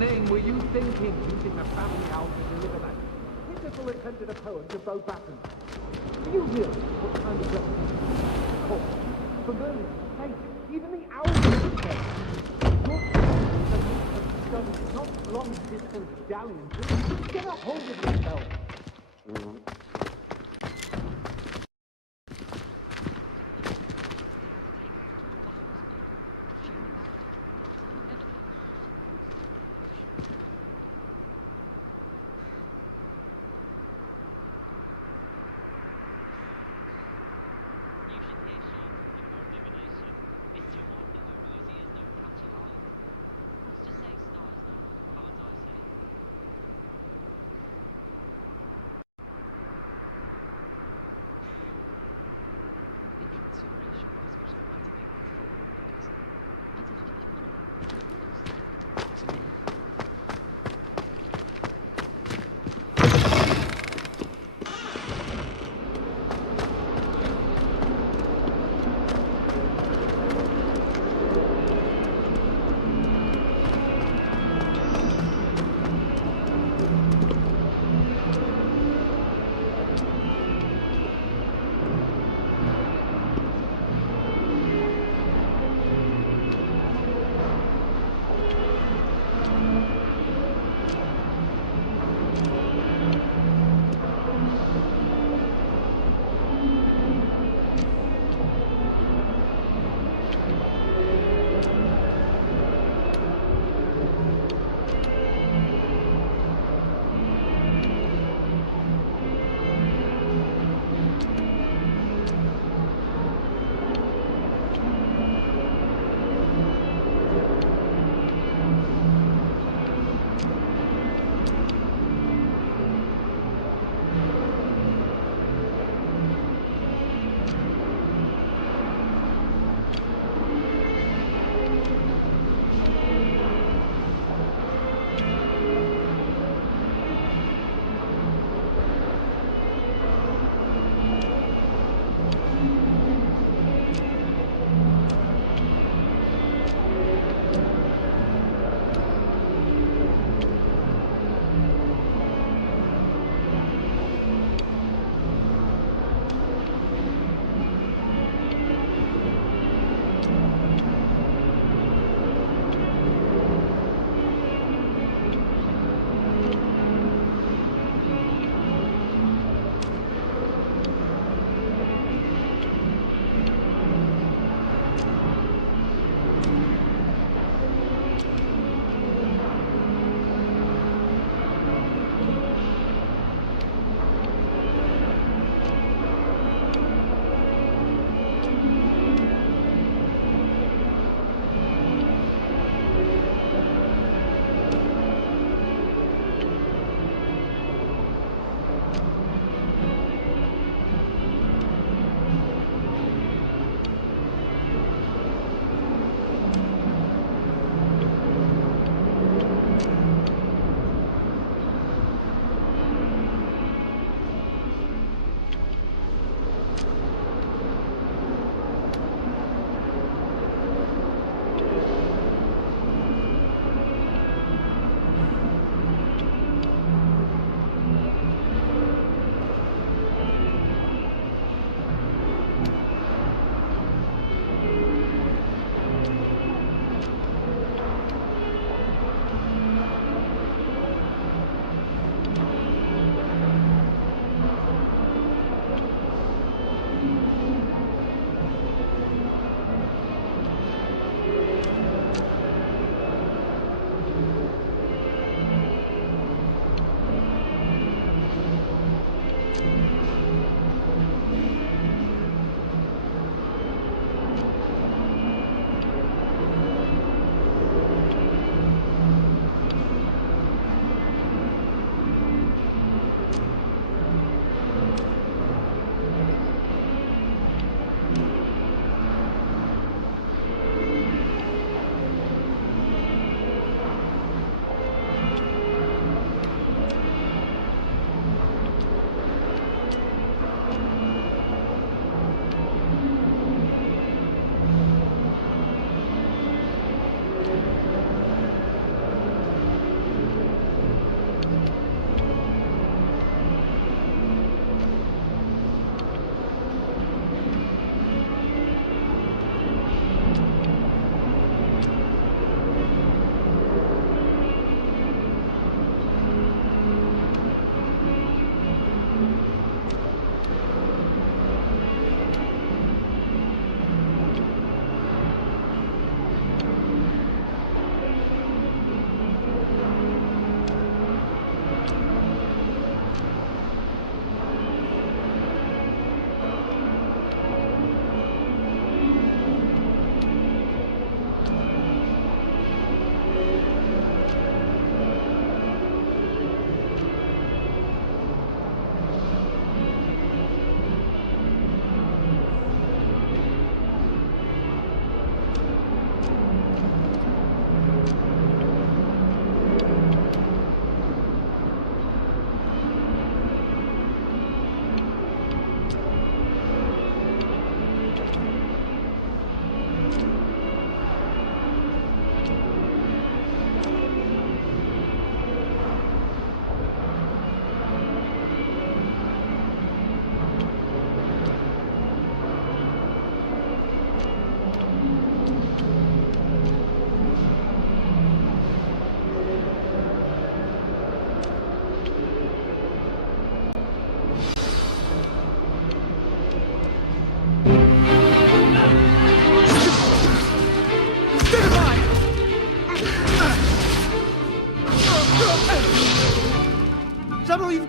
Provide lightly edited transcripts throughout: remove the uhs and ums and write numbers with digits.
name were you thinking, using the family owl to deliver that pitiful attempt at a poem to Beau Batten? Do you realize what kind of reputation it's called? Familiar, fake, even the owl is fake. Your is a mix of studies, not long-distance dalliances. Get a hold of yourself.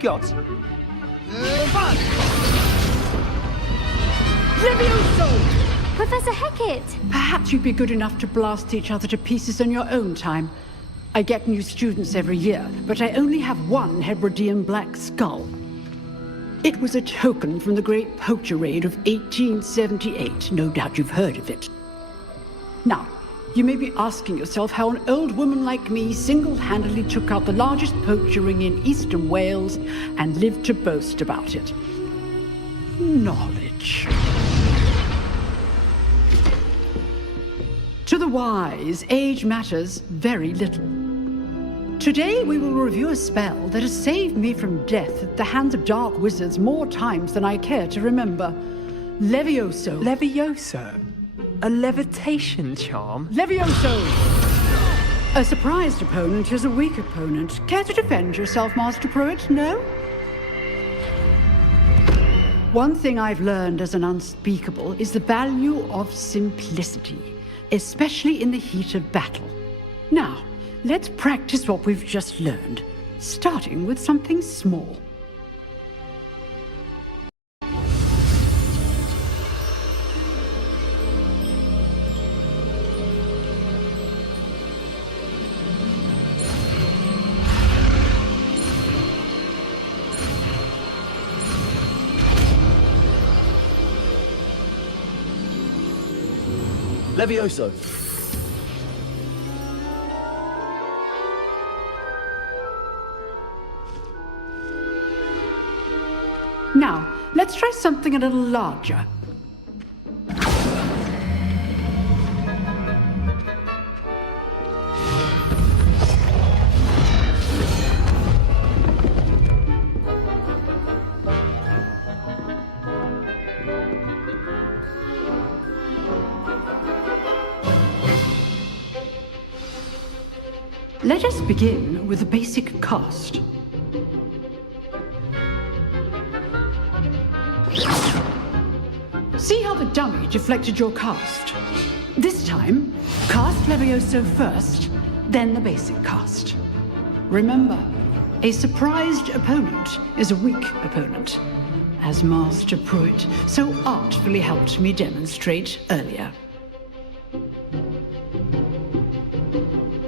got? Levioso! Professor Hecat! Perhaps you'd be good enough to blast each other to pieces on your own time. I get new students every year, but I only have one Hebridean black skull. It was a token from the Great Poacher Raid of 1878. No doubt you've heard of it. Now, you may be asking yourself how an old woman like me single-handedly took out the largest poacher ring in eastern Wales and lived to boast about it. Knowledge. To the wise, age matters very little. Today we will review a spell that has saved me from death at the hands of dark wizards more times than I care to remember. Levioso. Levioso? A levitation charm? Levioso! A surprised opponent is a weak opponent. Care to defend yourself, Master Pruitt? No? One thing I've learned as an unspeakable is the value of simplicity, especially in the heat of battle. Now, let's practice what we've just learned, starting with something small. Levioso. Now, let's try something a little larger. Let us begin with the basic cast. See how the dummy deflected your cast? This time, cast Levioso first, then the basic cast. Remember, a surprised opponent is a weak opponent, as Master Pruitt so artfully helped me demonstrate earlier.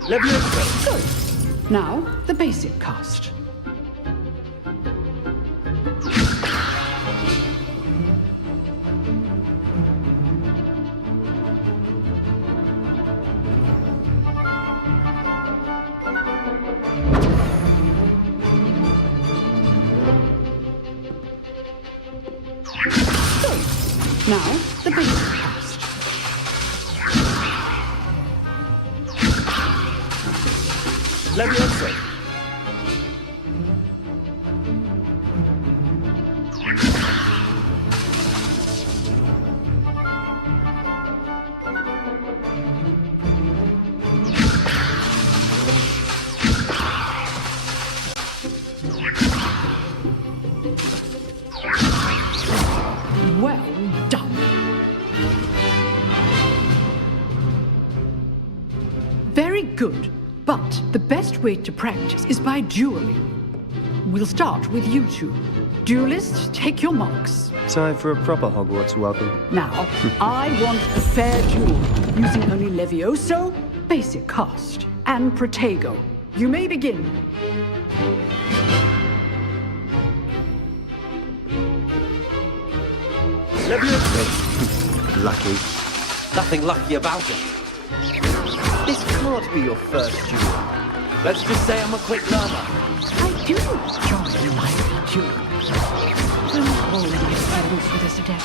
Levioso. Good. Now, the basic cast. Now, the basic cast. Levioso. Well done. Very good. But the best way to practice is by dueling. We'll start with you two. Duelists, take your marks. Time for a proper Hogwarts welcome. Now, I want a fair duel, using only Levioso, basic cast, and Protego. You may begin. Levioso. Lucky. Nothing lucky about it. This can't be your first duel. Let's just say I'm a quick learner. I do enjoy a lively duel. Don't hold my silence for this adept.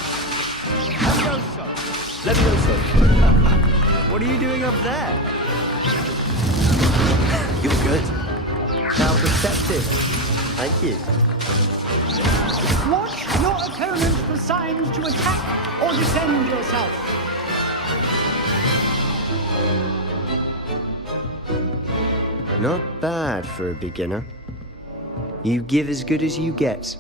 Levioso. What are you doing up there? You're good. How perceptive. Thank you. Watch your opponent for signs to attack or defend yourself. Not bad for a beginner. You give as good as you get.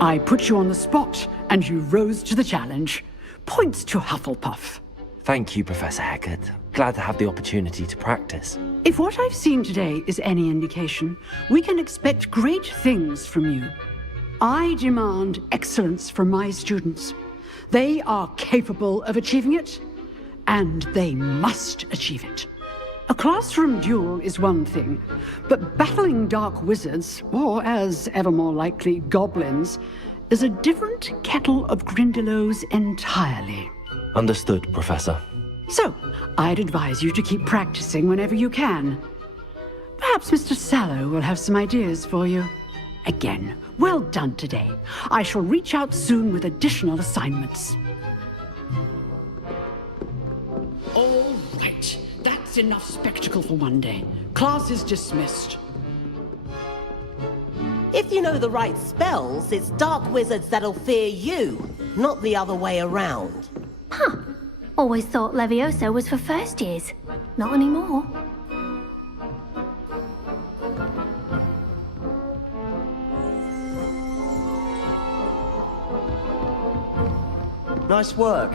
I put you on the spot, and you rose to the challenge. Points to Hufflepuff. Thank you, Professor Hecat. Glad to have the opportunity to practice. If what I've seen today is any indication, we can expect great things from you. I demand excellence from my students. They are capable of achieving it, and they must achieve it. A classroom duel is one thing, but battling dark wizards, or as ever more likely, goblins, is a different kettle of Grindylows entirely. Understood, Professor. So, I'd advise you to keep practicing whenever you can. Perhaps Mr. Sallow will have some ideas for you. Again, well done today. I shall reach out soon with additional assignments. All right. That's enough spectacle for one day. Class is dismissed. If you know the right spells, it's dark wizards that'll fear you, not the other way around. Huh. Always thought Levioso was for first years. Not anymore. Nice work.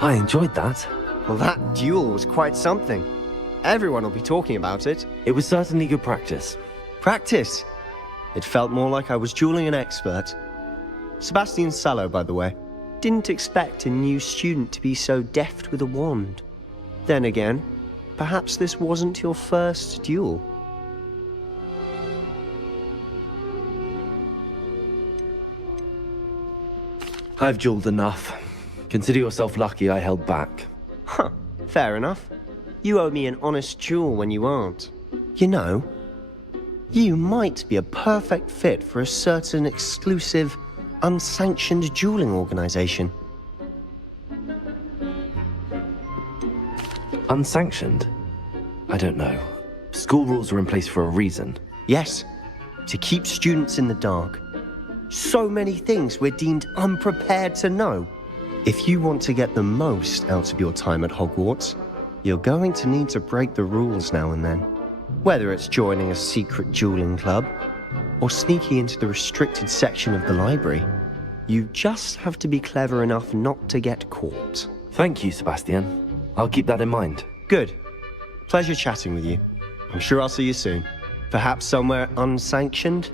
I enjoyed that. Well, that duel was quite something. Everyone will be talking about it. It was certainly good practice. Practice? It felt more like I was dueling an expert. Sebastian Sallow, by the way. Didn't expect a new student to be so deft with a wand. Then again, perhaps this wasn't your first duel. I've dueled enough. Consider yourself lucky I held back. Huh, fair enough. You owe me an honest duel when you aren't. You know, you might be a perfect fit for a certain exclusive, unsanctioned dueling organization. Unsanctioned? I don't know. School rules are in place for a reason. Yes, to keep students in the dark. So many things we're deemed unprepared to know. If you want to get the most out of your time at Hogwarts, you're going to need to break the rules now and then. Whether it's joining a secret dueling club, or sneaking into the restricted section of the library, you just have to be clever enough not to get caught. Thank you, Sebastian. I'll keep that in mind. Good. Pleasure chatting with you. I'm sure I'll see you soon. Perhaps somewhere unsanctioned?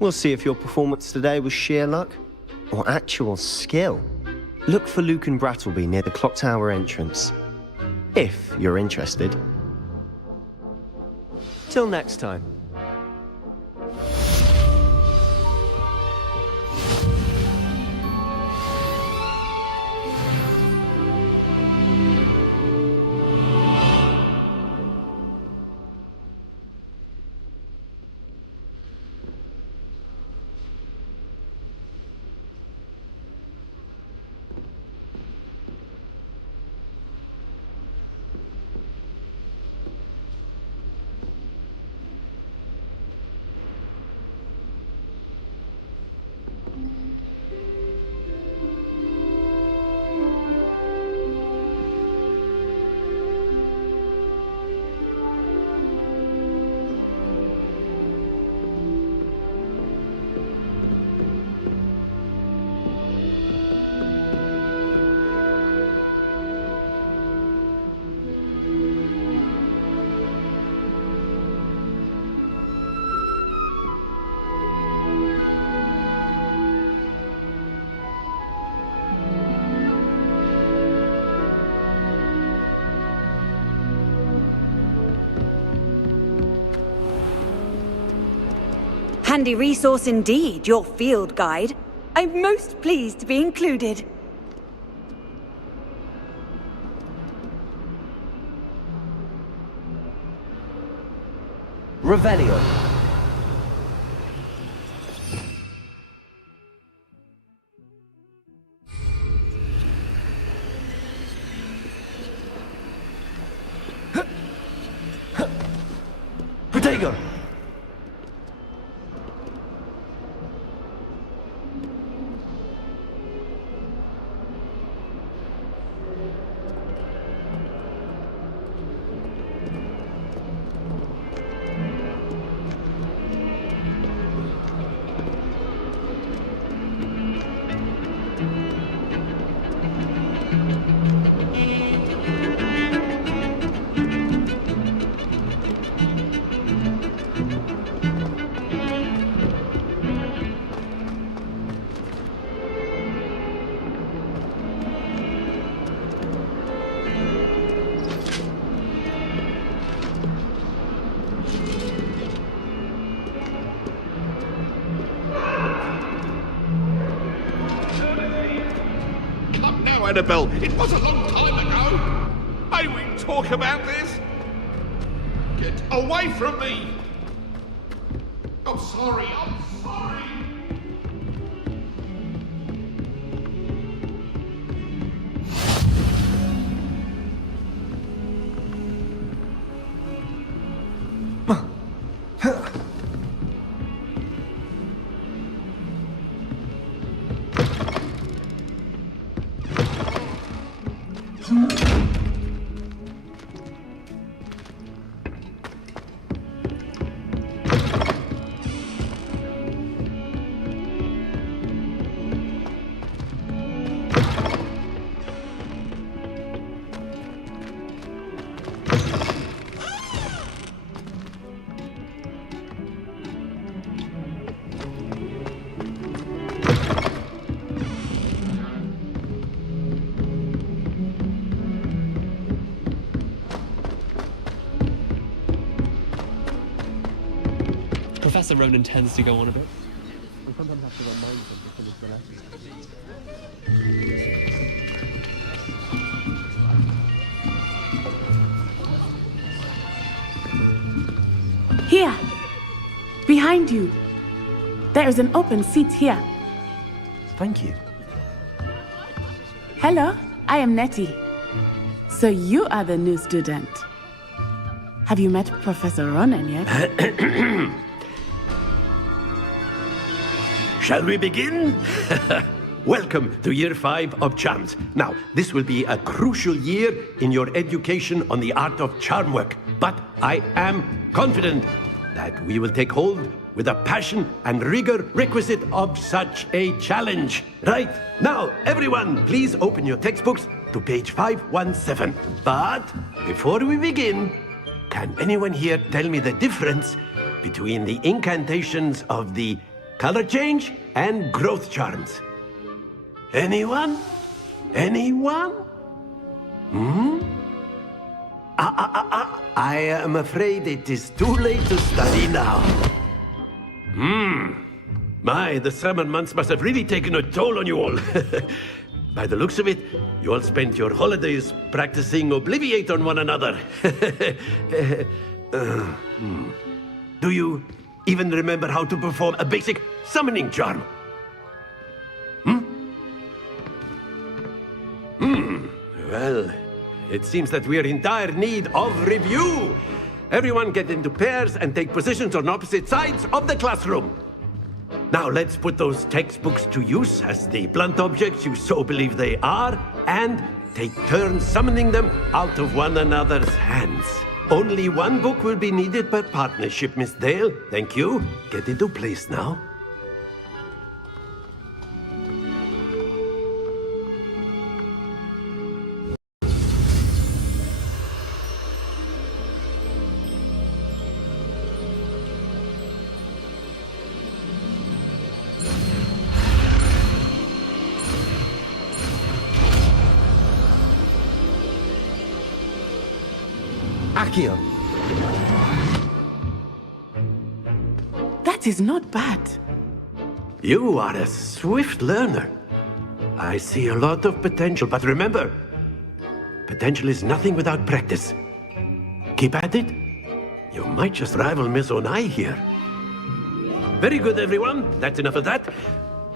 We'll see if your performance today was sheer luck or actual skill. Look for Lucan Brattleby near the Clock Tower entrance, if you're interested. Till next time. Handy resource indeed, your field guide. I'm most pleased to be included. Revelio. Protego! Annabelle. It was a long time ago. May we talk about this? Get away from me! I'm sorry, I'm sorry! Professor Ronan tends to go on a bit. I sometimes have to remind them to finish the lesson. Here! Behind you! There is an open seat here. Thank you. Hello, I am Nettie. So you are the new student. Have you met Professor Ronan yet? Shall we begin? Welcome to Year 5 of Charms. Now, this will be a crucial year in your education on the art of charm work, but I am confident that we will take hold with the passion and rigor requisite of such a challenge. Right, now, everyone, please open your textbooks to page 517. But before we begin, can anyone here tell me the difference between the incantations of the color change and growth charms? Anyone? Anyone? I am afraid it is too late to study now. My, the summer months must have really taken a toll on you all. By the looks of it, you all spent your holidays practicing Obliviate on one another. Do you even remember how to perform a basic summoning charm? Well, it seems that we are in dire need of review. Everyone get into pairs and take positions on opposite sides of the classroom. Now let's put those textbooks to use as the blunt objects you so believe they are, and take turns summoning them out of one another's hands. Only one book will be needed per partnership, Miss Dale. Thank you. Get into place now. Accio. That is not bad. You are a swift learner. I see a lot of potential, but remember, potential is nothing without practice. Keep at it. You might just rival Miss Onai here. Very good, everyone. That's enough of that.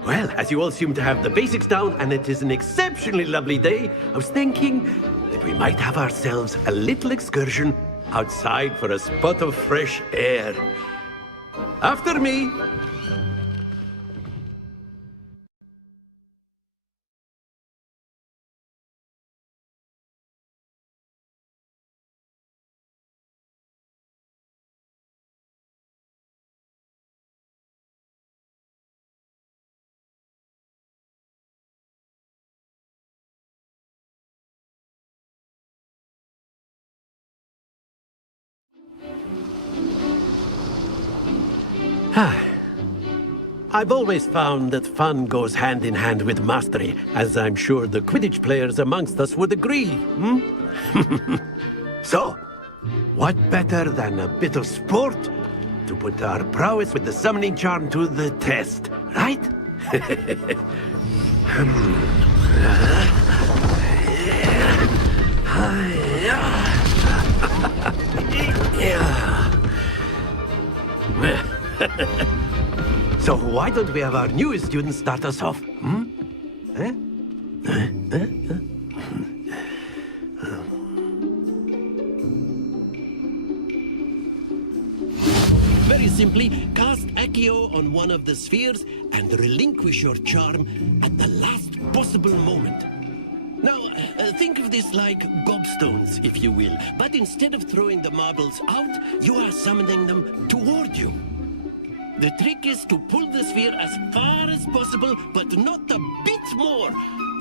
Well, as you all seem to have the basics down, and it is an exceptionally lovely day, I was thinking that we might have ourselves a little excursion outside for a spot of fresh air. After me. I've always found that fun goes hand in hand with mastery, as I'm sure the Quidditch players amongst us would agree, So, what better than a bit of sport to put our prowess with the summoning charm to the test, right? So why don't we have our newest student start us off? Eh? Very simply, cast Accio on one of the spheres and relinquish your charm at the last possible moment. Now, think of this like gobstones, if you will. But instead of throwing the marbles out, you are summoning them toward you. The trick is to pull the sphere as far as possible, but not a bit more,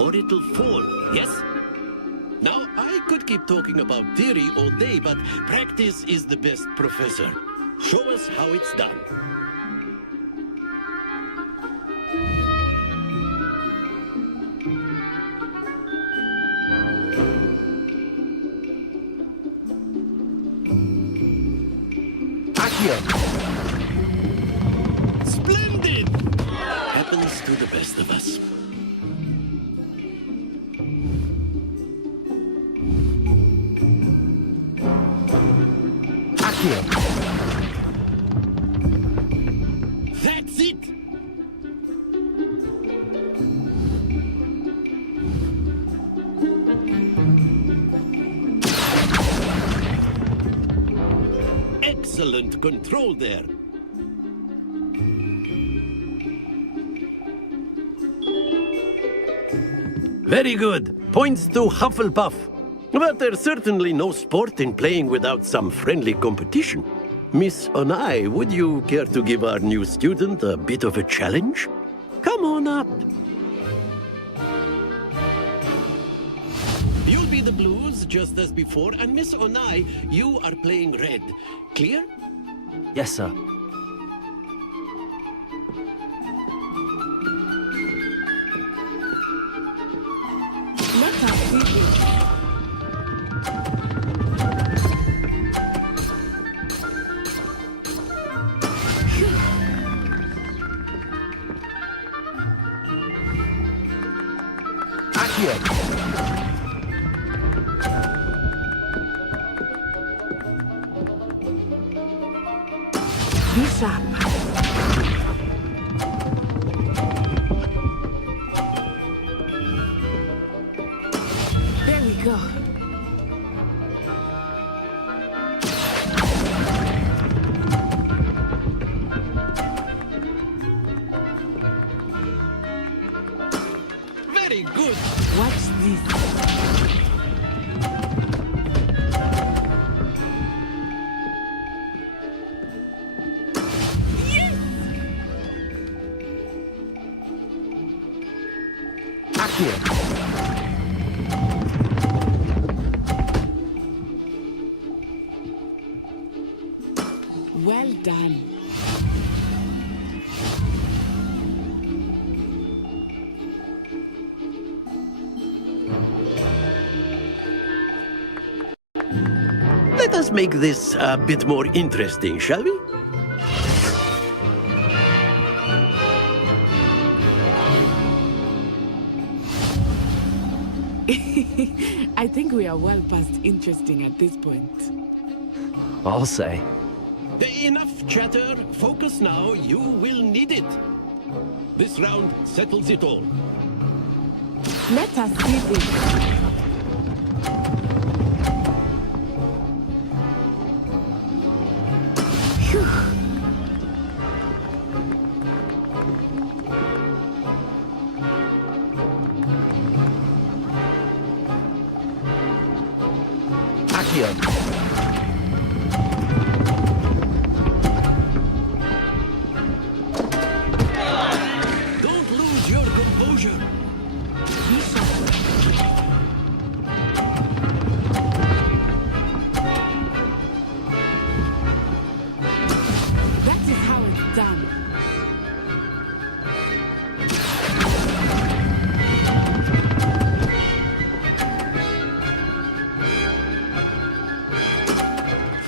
or it'll fall, yes? Now, I could keep talking about theory all day, but practice is the best professor. Show us how it's done. Accio! Splendid! Happens to the best of us. Accio! That's it! Excellent control there. Very good. Points to Hufflepuff. But there's certainly no sport in playing without some friendly competition. Miss Onai, would you care to give our new student a bit of a challenge? Come on up. You'll be the blues, just as before, and Miss Onai, you are playing red. Clear? Yes, sir. Let us see this. Accio! Bishop. There we go. Very good. Watch this. Accio! Well done. Let us make this a bit more interesting, shall we? I think we are well past interesting at this point. I'll say. Enough chatter. Focus now. You will need it. This round settles it all. Let us see this. Accio! Don't lose your composure. That is how it's done.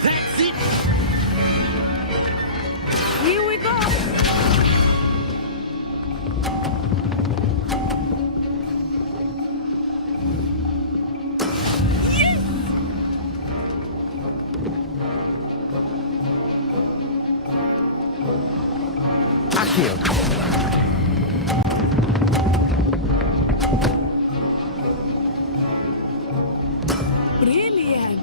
That's it. Here we go. Yes! Accio! Brilliant!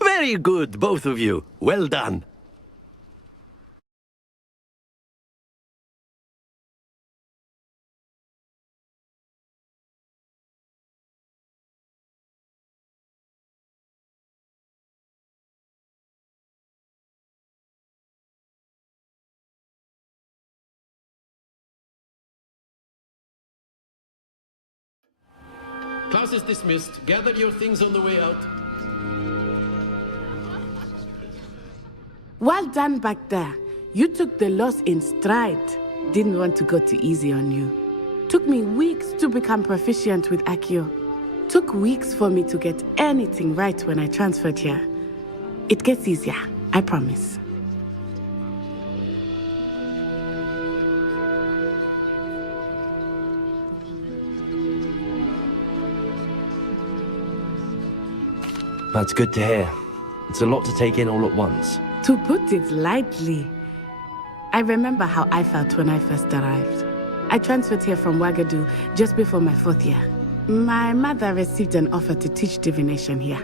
Very good, both of you. Well done. Class is dismissed. Gather your things on the way out. Well done back there. You took the loss in stride. Didn't want to go too easy on you. Took me weeks to become proficient with Accio. Took weeks for me to get anything right when I transferred here. It gets easier, I promise. That's good to hear. It's a lot to take in all at once. To put it lightly, I remember how I felt when I first arrived. I transferred here from Ouagadougou just before my 4th year. My mother received an offer to teach divination here.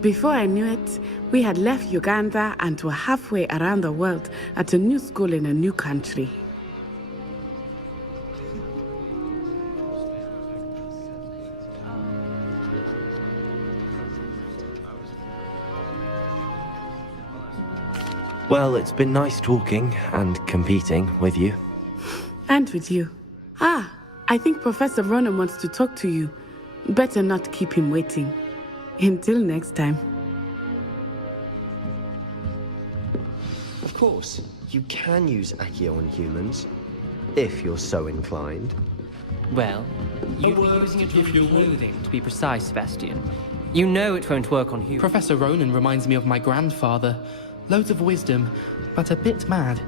Before I knew it, we had left Uganda and were halfway around the world at a new school in a new country. Well, it's been nice talking and competing with you. And with you. Ah, I think Professor Ronan wants to talk to you. Better not keep him waiting. Until next time. Of course, you can use Accio on humans, if you're so inclined. Well, you'd be using it to remove clothing, to be precise, Sebastian. You know it won't work on humans. Professor Ronan reminds me of my grandfather. Loads of wisdom, but a bit mad.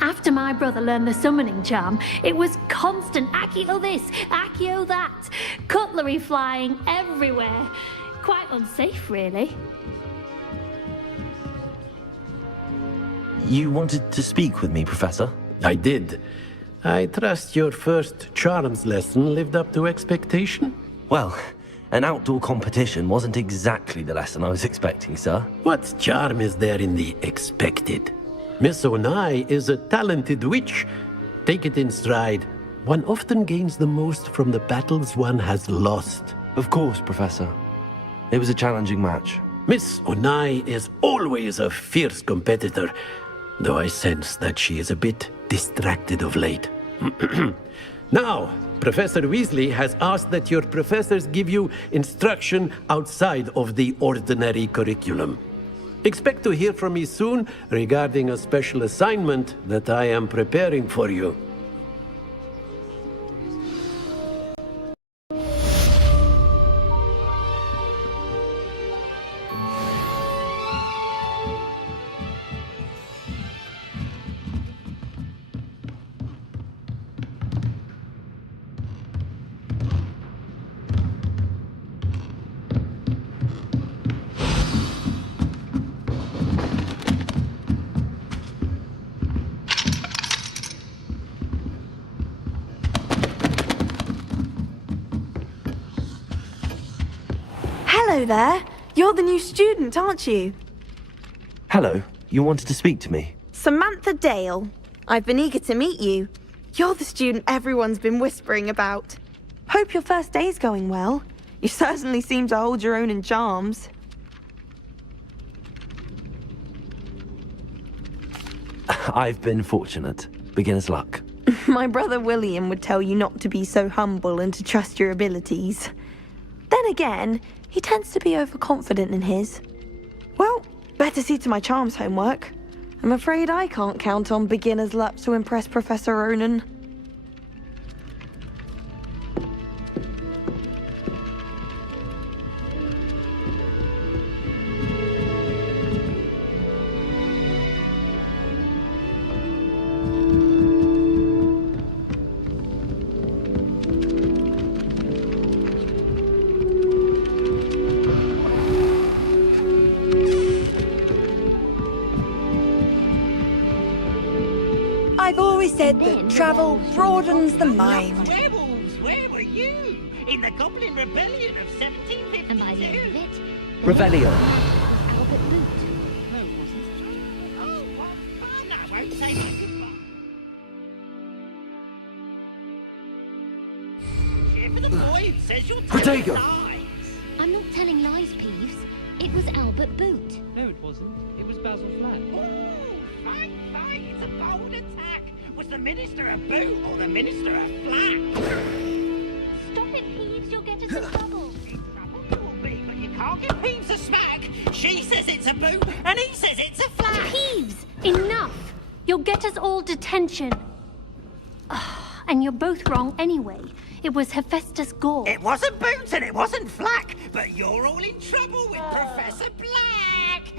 After my brother learned the summoning charm, it was constant Accio this, Accio that. Cutlery flying everywhere. Quite unsafe, really. You wanted to speak with me, Professor? I did. I trust your first charms lesson lived up to expectation? Well, an outdoor competition wasn't exactly the lesson I was expecting, sir. What charm is there in the expected? Miss Onai is a talented witch. Take it in stride. One often gains the most from the battles one has lost. Of course, Professor. It was a challenging match. Miss Onai is always a fierce competitor, though I sense that she is a bit distracted of late. Now, Professor Weasley has asked that your professors give you instruction outside of the ordinary curriculum. Expect to hear from me soon regarding a special assignment that I am preparing for you. Hello there. You're the new student, aren't you? Hello, you wanted to speak to me? Samantha Dale. I've been eager to meet you. You're the student everyone's been whispering about. Hope your first day's going well. You certainly seem to hold your own in charms. I've been fortunate. Beginner's luck. My brother William would tell you not to be so humble and to trust your abilities. Then again, he tends to be overconfident in his. Well, better see to my charms homework. I'm afraid I can't count on beginner's luck to impress Professor Ronan. I've always said that travel broadens the mind. Werewolves, where were you? In the Goblin Rebellion of 1752. And by the end of it, Revelio. Albert Boot. No, it wasn't. Oh, what fun! I won't say my goodbye. Cheer for the boy who says you're telling lies. I'm not telling lies, Peeves. It was Albert Boot. No, it wasn't. It was Basil Flack. Oh, fight! It's a bold attack. Was the Minister a boot or the Minister a flack? Stop it, Peeves. You'll get us in trouble. But you can't give Peeves a smack. She says it's a boot, and he says it's a flack. Peeves, enough. You'll get us all detention. And you're both wrong anyway. It was Hephaestus Gore. It wasn't Boots and it wasn't Flack, but you're all in trouble with Professor Black.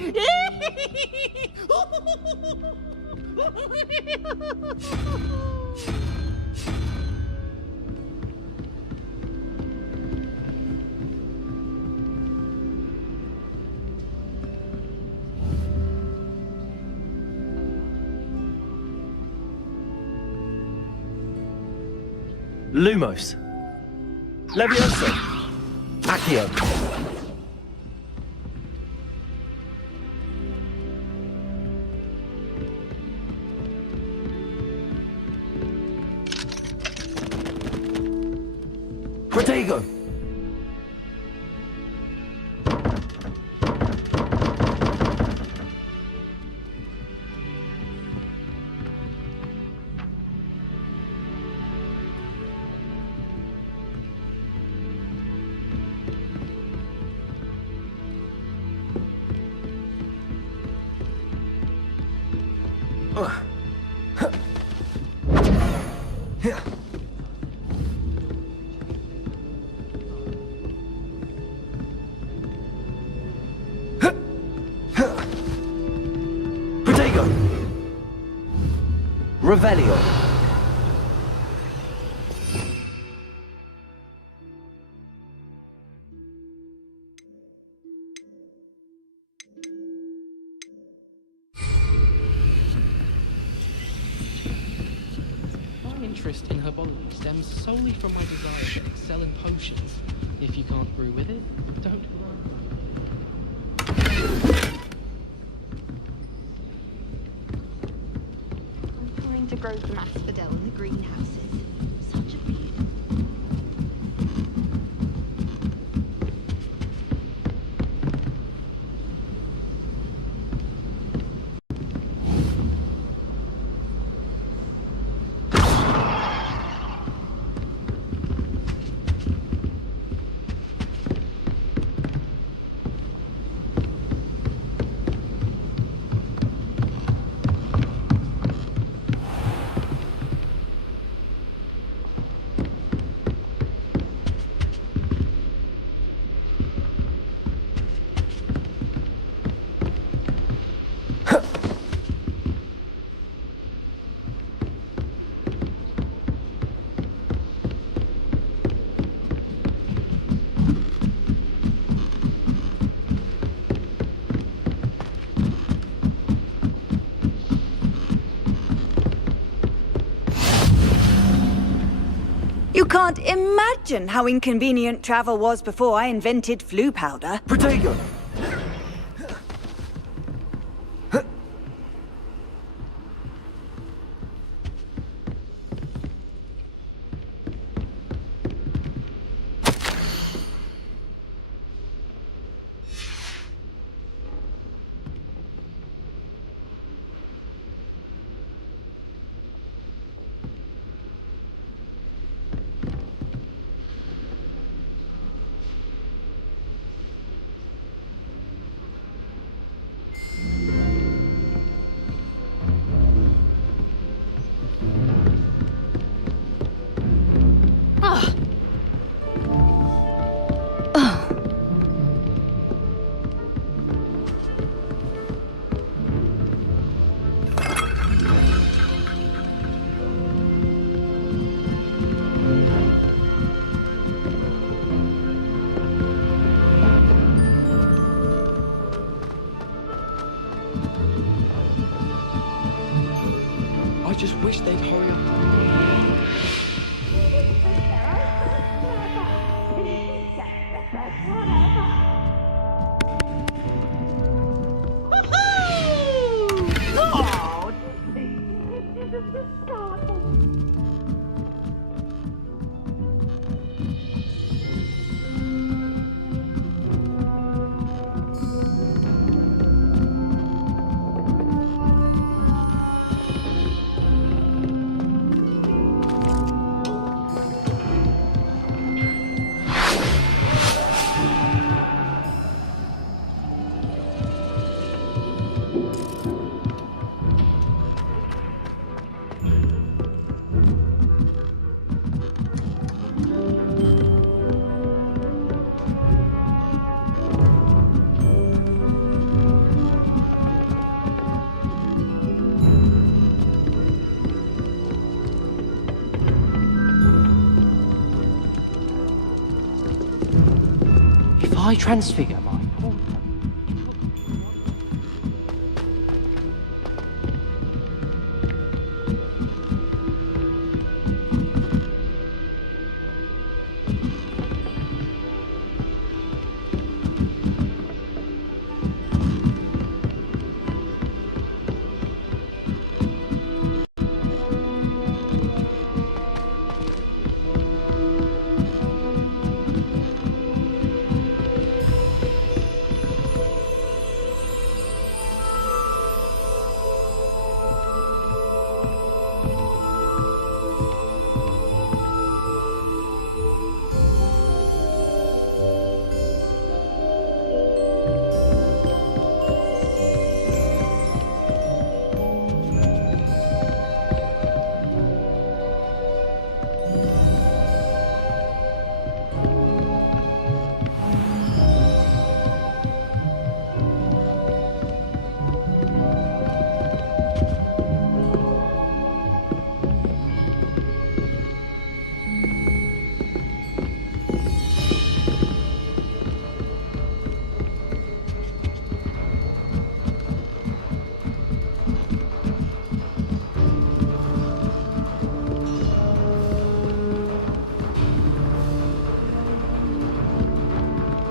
Lumos. Levioso. Accio. Protego. Protego. Revelio. My interest in herbology stems solely from my desire to excel in potions. If you can't brew with it, don't grow. I'm trying to grow some asphodel in the greenhouses. Such a view. You can't imagine how inconvenient travel was before I invented flu powder. Protego. just wish they'd hurry up. If I transfigure my...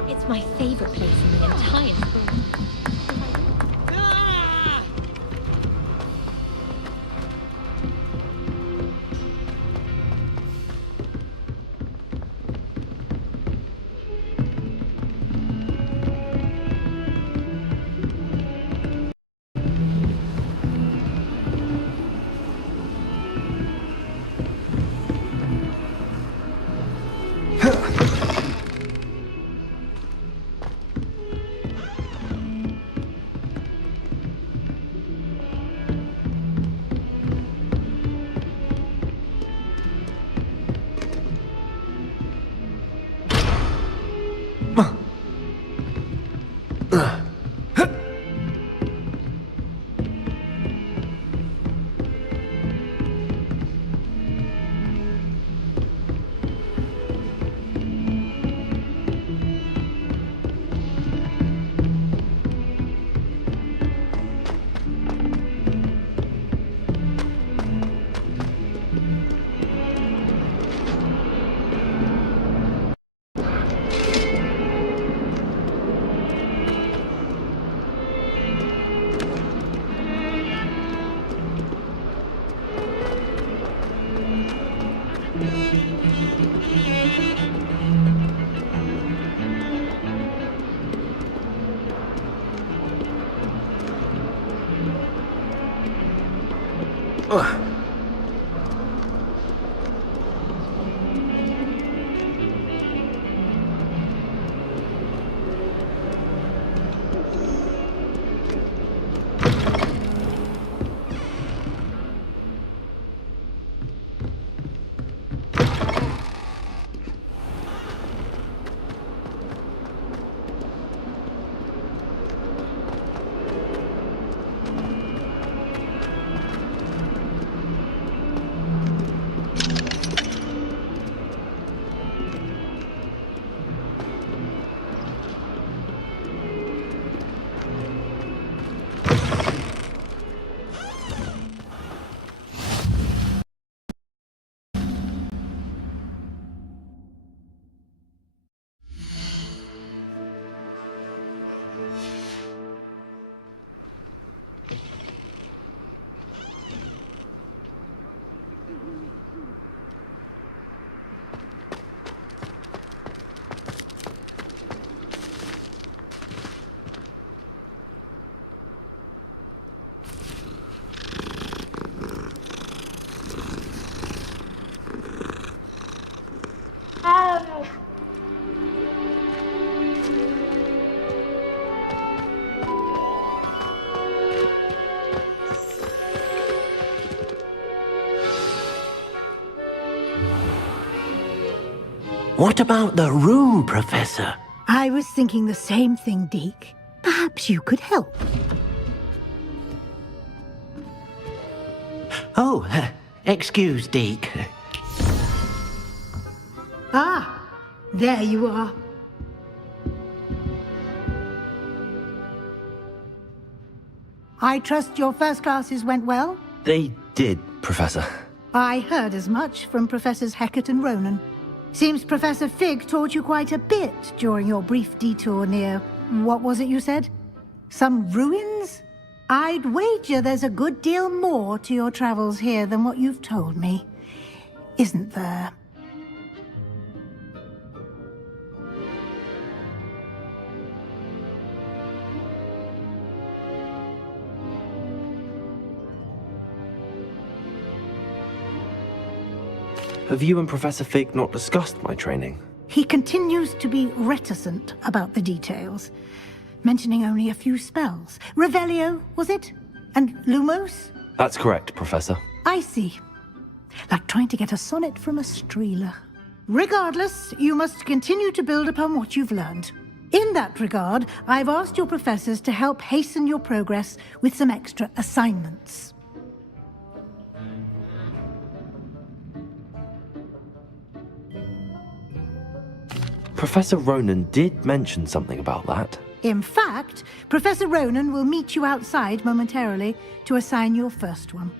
It's my favorite place in the entire school. What about the room, Professor? I was thinking the same thing, Deke. Perhaps you could help. Oh, excuse, Deke. Ah, there you are. I trust your first classes went well? They did, Professor. I heard as much from Professors Hecat and Ronan. Seems Professor Fig taught you quite a bit during your brief detour near... what was it you said? Some ruins? I'd wager there's a good deal more to your travels here than what you've told me. Isn't there? Have you and Professor Fig not discussed my training? He continues to be reticent about the details, mentioning only a few spells. Revelio, was it? And Lumos? That's correct, Professor. I see. Like trying to get a sonnet from a Streeler. Regardless, you must continue to build upon what you've learned. In that regard, I've asked your professors to help hasten your progress with some extra assignments. Professor Ronan did mention something about that. In fact, Professor Ronan will meet you outside momentarily to assign your first one.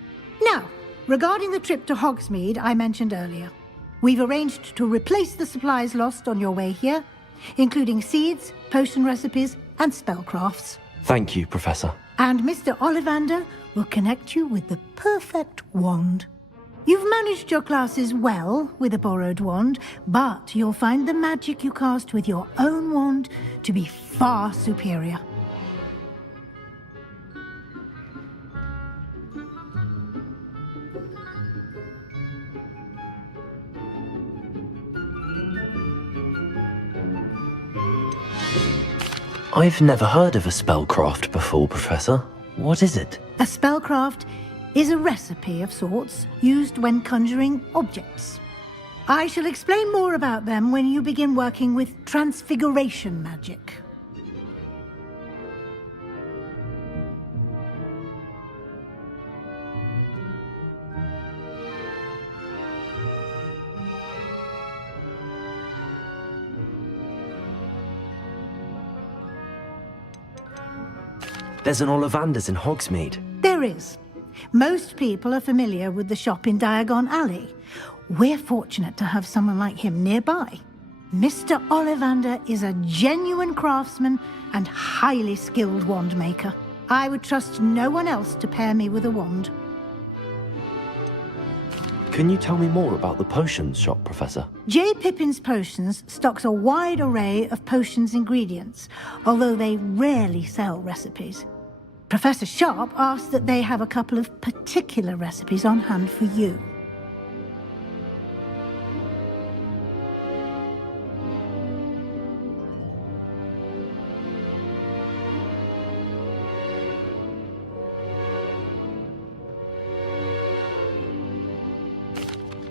Now, regarding the trip to Hogsmeade I mentioned earlier, we've arranged to replace the supplies lost on your way here, including seeds, potion recipes, and spellcrafts. Thank you, Professor. And Mr. Ollivander will connect you with the perfect wand. You've managed your classes well with a borrowed wand, but you'll find the magic you cast with your own wand to be far superior. I've never heard of a spellcraft before, Professor. What is it? A spellcraft is a recipe of sorts used when conjuring objects. I shall explain more about them when you begin working with transfiguration magic. There's an Ollivander's in Hogsmeade. There is. Most people are familiar with the shop in Diagon Alley. We're fortunate to have someone like him nearby. Mr. Ollivander is a genuine craftsman and highly skilled wand maker. I would trust no one else to pair me with a wand. Can you tell me more about the potions shop, Professor? J. Pippin's Potions stocks a wide array of potions ingredients, although they rarely sell recipes. Professor Sharp asked that they have a couple of particular recipes on hand for you.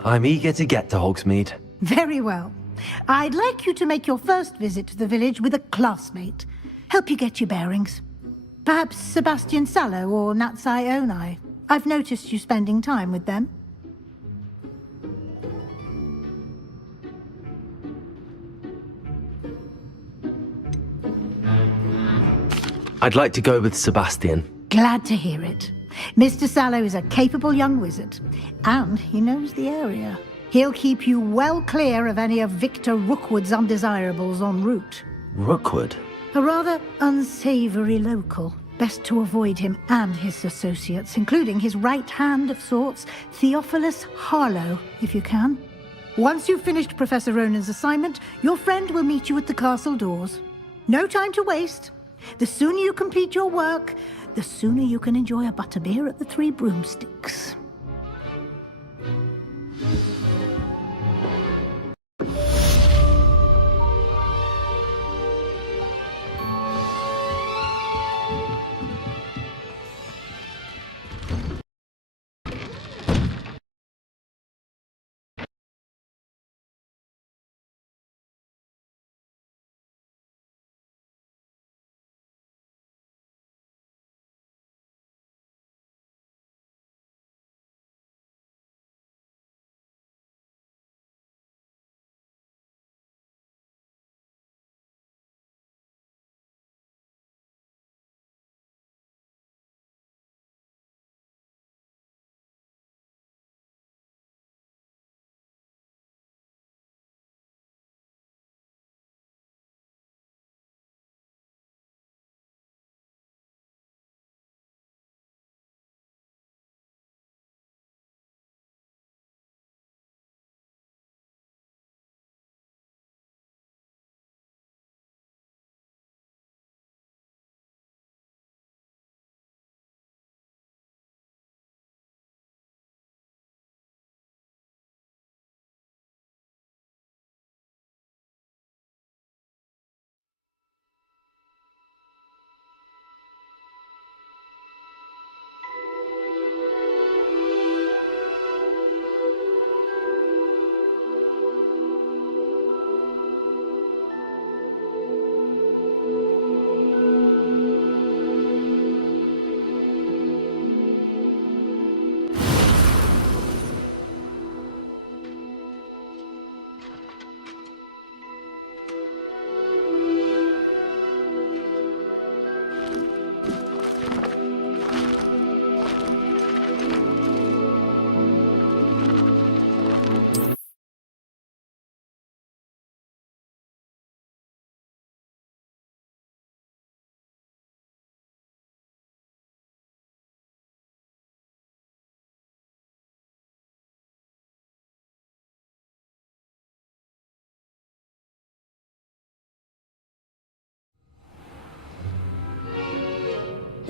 I'm eager to get to Hogsmeade. Very well. I'd like you to make your first visit to the village with a classmate. Help you get your bearings. Perhaps Sebastian Sallow or Natsai Onai. I've noticed you spending time with them. I'd like to go with Sebastian. Glad to hear it. Mr. Sallow is a capable young wizard, and he knows the area. He'll keep you well clear of any of Victor Rookwood's undesirables en route. Rookwood? A rather unsavory local. Best to avoid him and his associates, including his right hand of sorts, Theophilus Harlow, if you can. Once you've finished Professor Ronan's assignment, your friend will meet you at the castle doors. No time to waste. The sooner you complete your work, the sooner you can enjoy a butterbeer at the Three Broomsticks.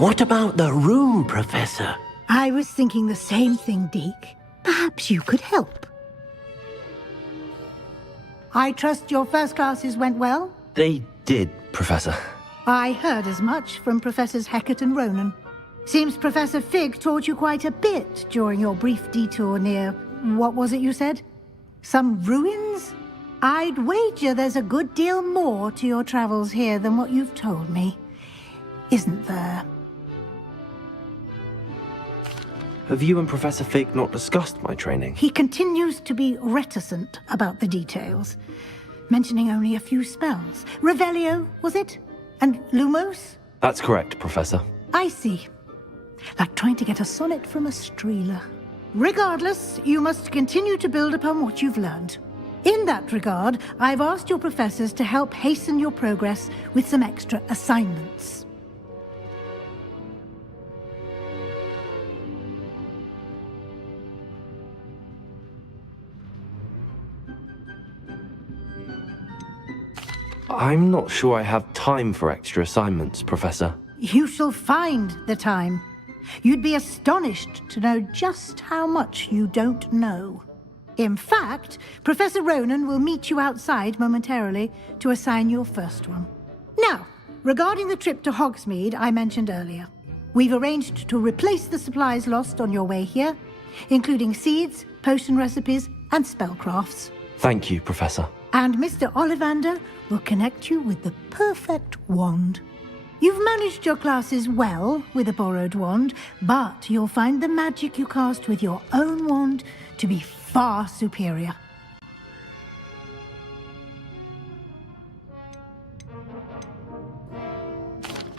What about the room, Professor? I was thinking the same thing, Deke. Perhaps you could help. I trust your first classes went well? They did, Professor. I heard as much from Professors Hecat and Ronan. Seems Professor Fig taught you quite a bit during your brief detour near... what was it you said? Some ruins? I'd wager there's a good deal more to your travels here than what you've told me. Isn't there? Have you and Professor Fig not discussed my training? He continues to be reticent about the details, mentioning only a few spells. Revelio, was it? And Lumos? That's correct, Professor. I see. Like trying to get a sonnet from a streeler. Regardless, you must continue to build upon what you've learned. In that regard, I've asked your professors to help hasten your progress with some extra assignments. I'm not sure I have time for extra assignments, Professor. You shall find the time. You'd be astonished to know just how much you don't know. In fact, Professor Ronan will meet you outside momentarily to assign your first one. Now, regarding the trip to Hogsmeade I mentioned earlier, we've arranged to replace the supplies lost on your way here, including seeds, potion recipes, and spellcrafts. Thank you, Professor. And Mr. Ollivander will connect you with the perfect wand. You've managed your classes well with a borrowed wand, but you'll find the magic you cast with your own wand to be far superior.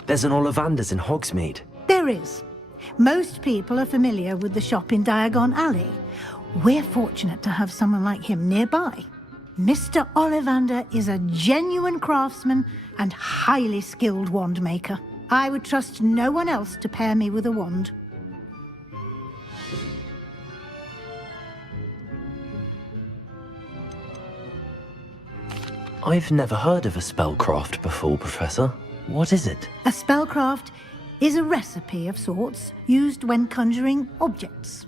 There's an Ollivander's in Hogsmeade. There is. Most people are familiar with the shop in Diagon Alley. We're fortunate to have someone like him nearby. Mr. Ollivander is a genuine craftsman and highly skilled wand maker. I would trust no one else to pair me with a wand. I've never heard of a spellcraft before, Professor. What is it? A spellcraft is a recipe of sorts used when conjuring objects.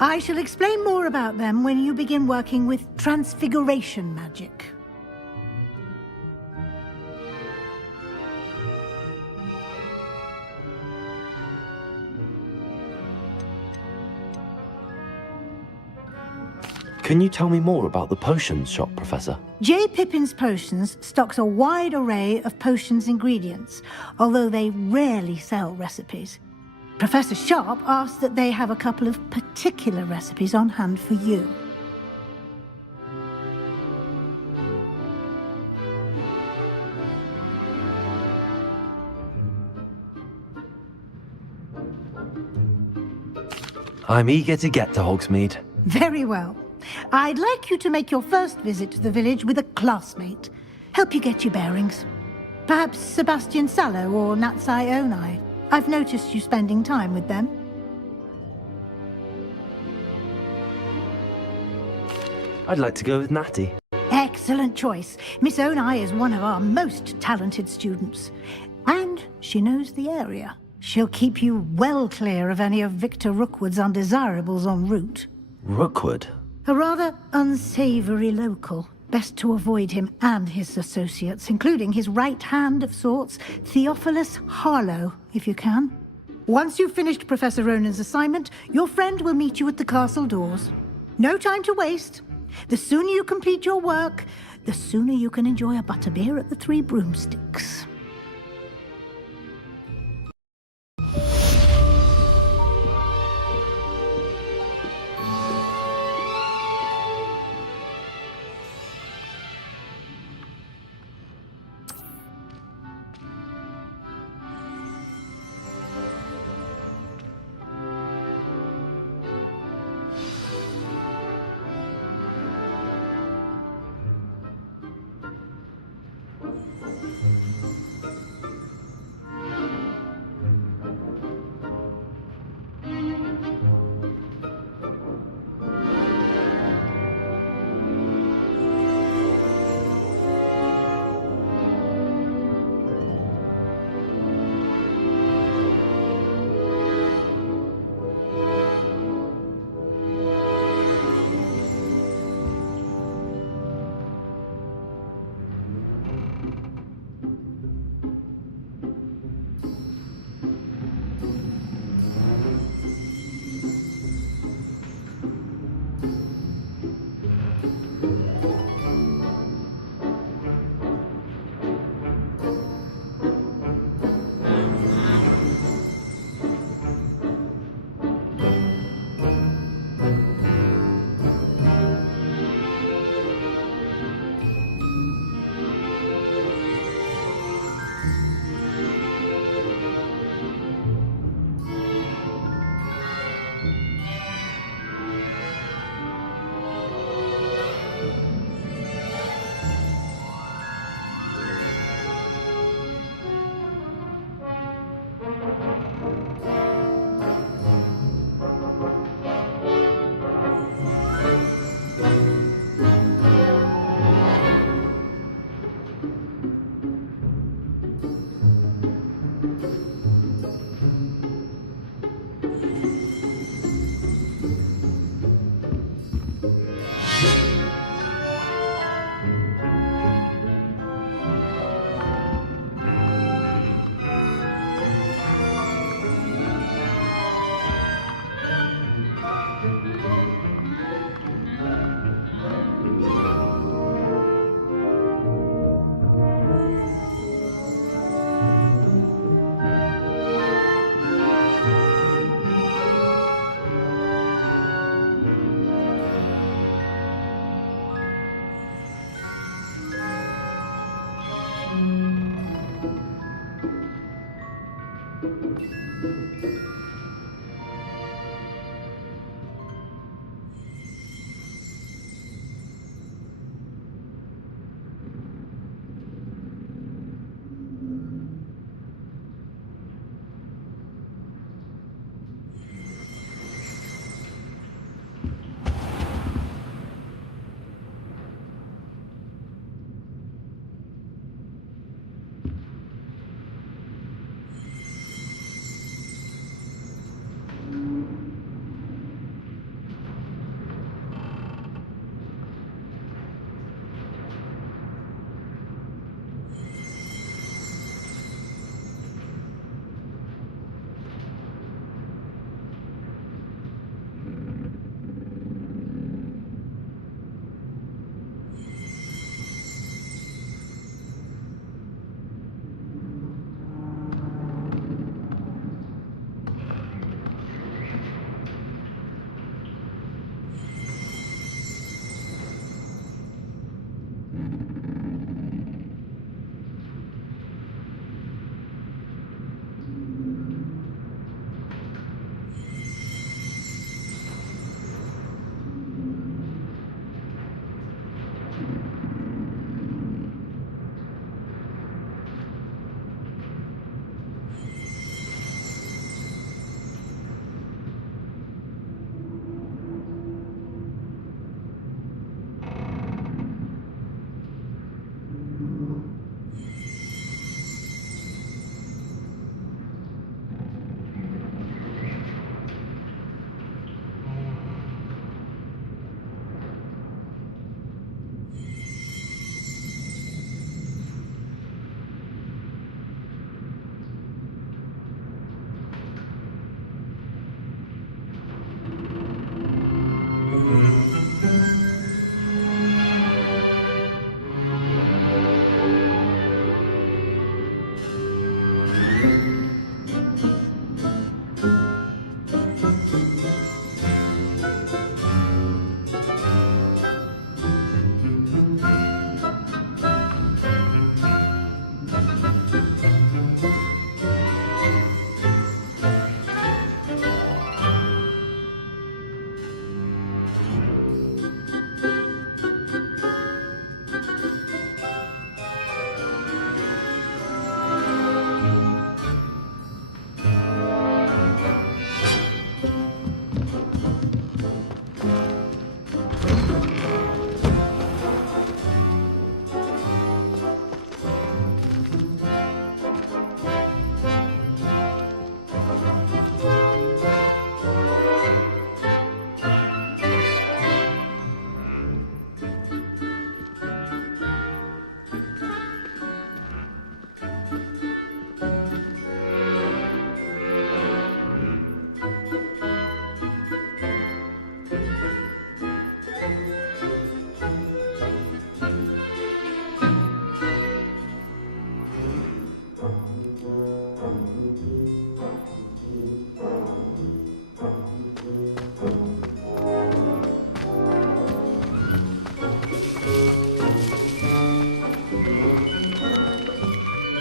I shall explain more about them when you begin working with transfiguration magic. Can you tell me more about the potions shop, Professor? J. Pippin's Potions stocks a wide array of potions ingredients, although they rarely sell recipes. Professor Sharp asked that they have a couple of particular recipes on hand for you. I'm eager to get to Hogsmeade. Very well. I'd like you to make your first visit to the village with a classmate. Help you get your bearings. Perhaps Sebastian Sallow or Natsai Onai. I've noticed you spending time with them. I'd like to go with Natty. Excellent choice. Miss Onai is one of our most talented students. And she knows the area. She'll keep you well clear of any of Victor Rookwood's undesirables en route. Rookwood? A rather unsavory local. Best to avoid him and his associates, including his right hand of sorts, Theophilus Harlow, if you can. Once you've finished Professor Ronan's assignment, your friend will meet you at the castle doors. No time to waste. The sooner you complete your work, the sooner you can enjoy a butterbeer at the Three Broomsticks.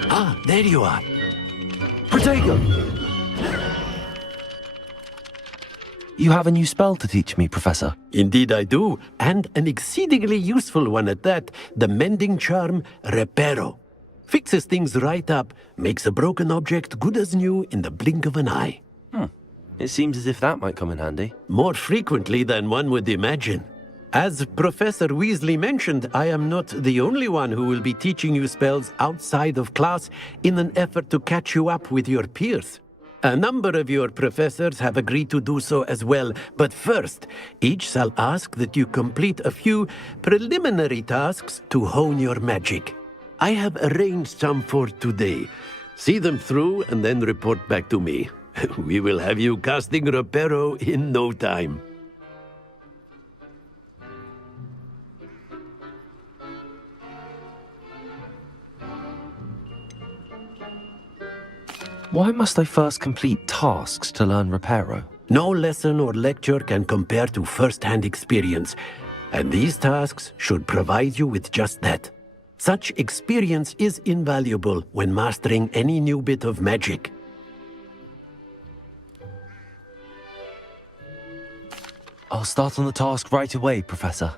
Ah, there you are. Protego! You have a new spell to teach me, Professor. Indeed I do, and an exceedingly useful one at that, the mending charm Reparo. Fixes things right up, makes a broken object good as new in the blink of an eye. It seems as if that might come in handy. More frequently than one would imagine. As Professor Weasley mentioned, I am not the only one who will be teaching you spells outside of class in an effort to catch you up with your peers. A number of your professors have agreed to do so as well, but first, each shall ask that you complete a few preliminary tasks to hone your magic. I have arranged some for today. See them through and then report back to me. We will have you casting Reparo in no time. Why must I first complete tasks to learn Reparo? No lesson or lecture can compare to first-hand experience, and these tasks should provide you with just that. Such experience is invaluable when mastering any new bit of magic. I'll start on the task right away, Professor.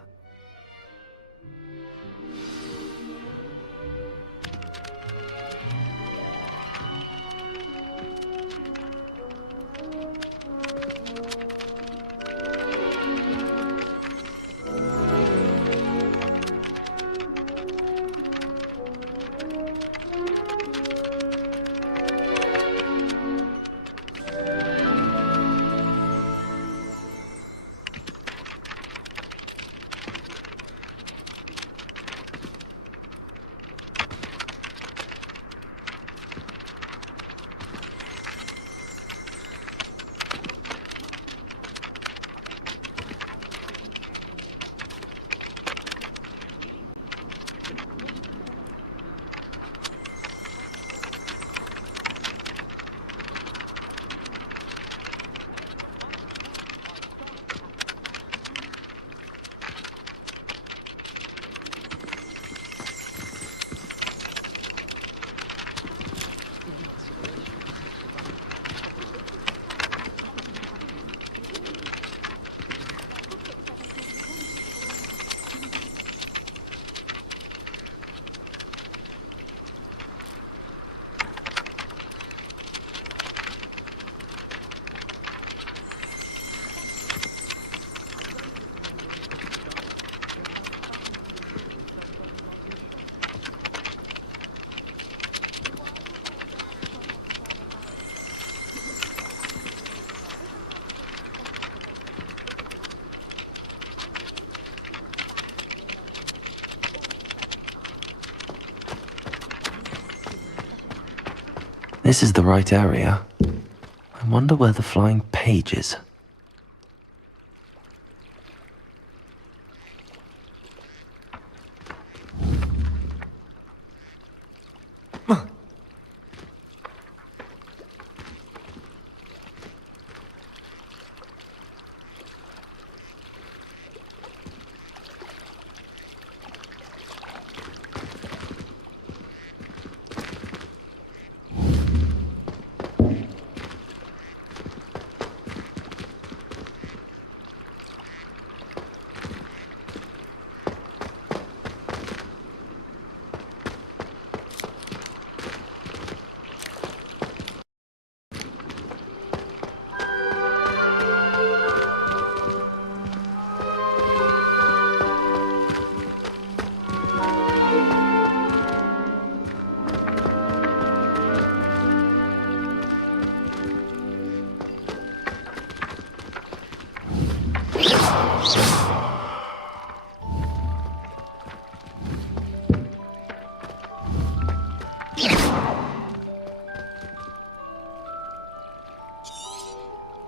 This is the right area. I wonder where the flying page is.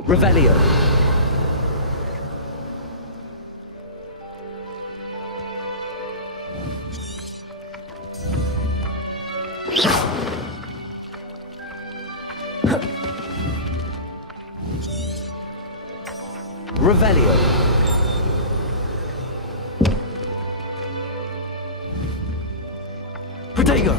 Revelio. Revelio. Protego.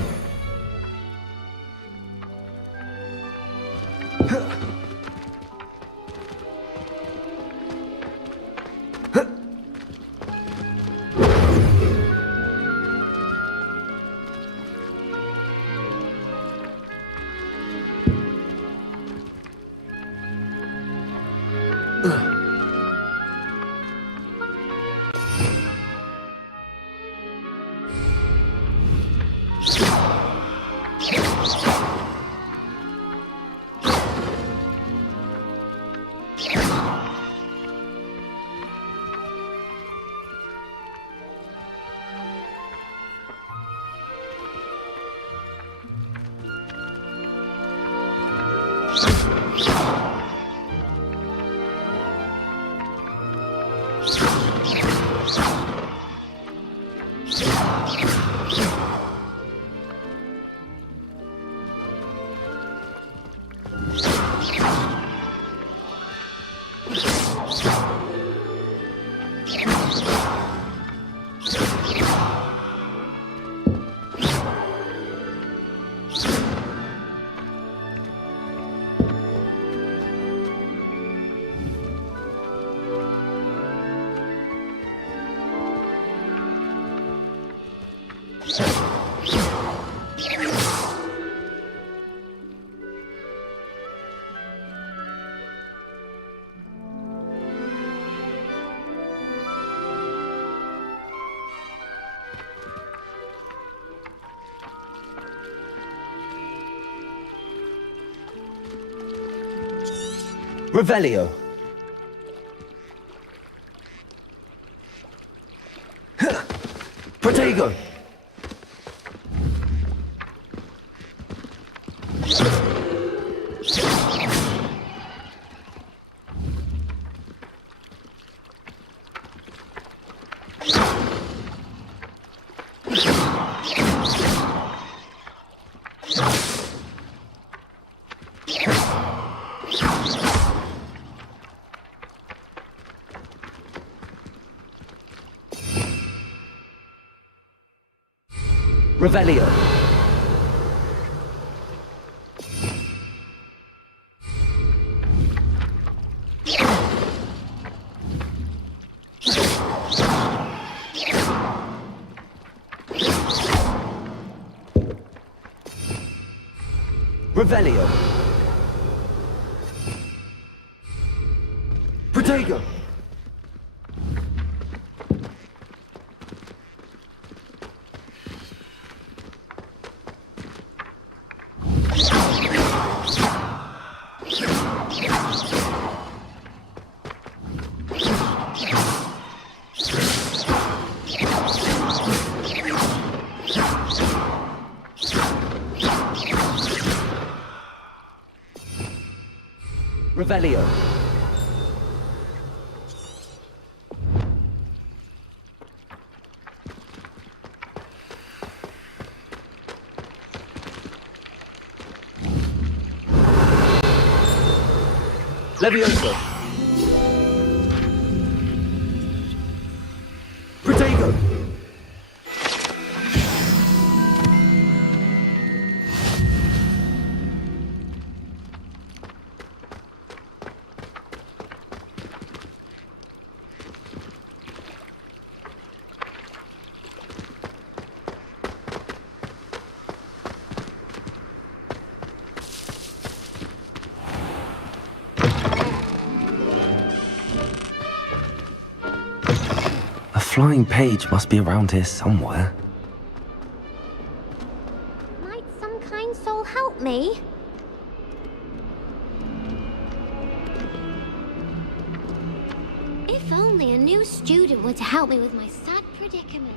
Revelio. Protego. Revelio. Revelio. Protego. Revelio. Levioso. Protego. Flying page must be around here somewhere. Might some kind soul help me? If only a new new student were to help me with my sad predicament.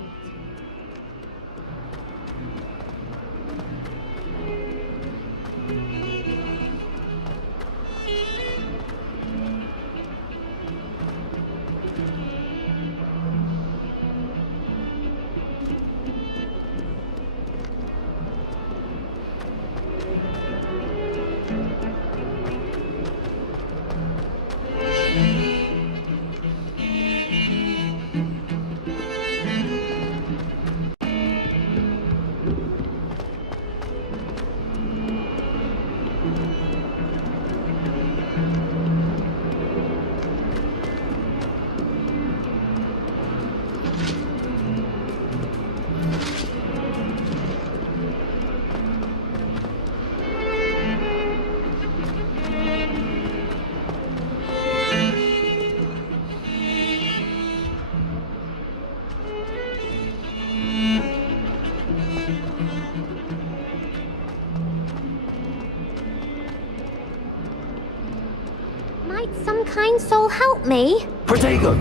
Might some kind soul help me? Protego!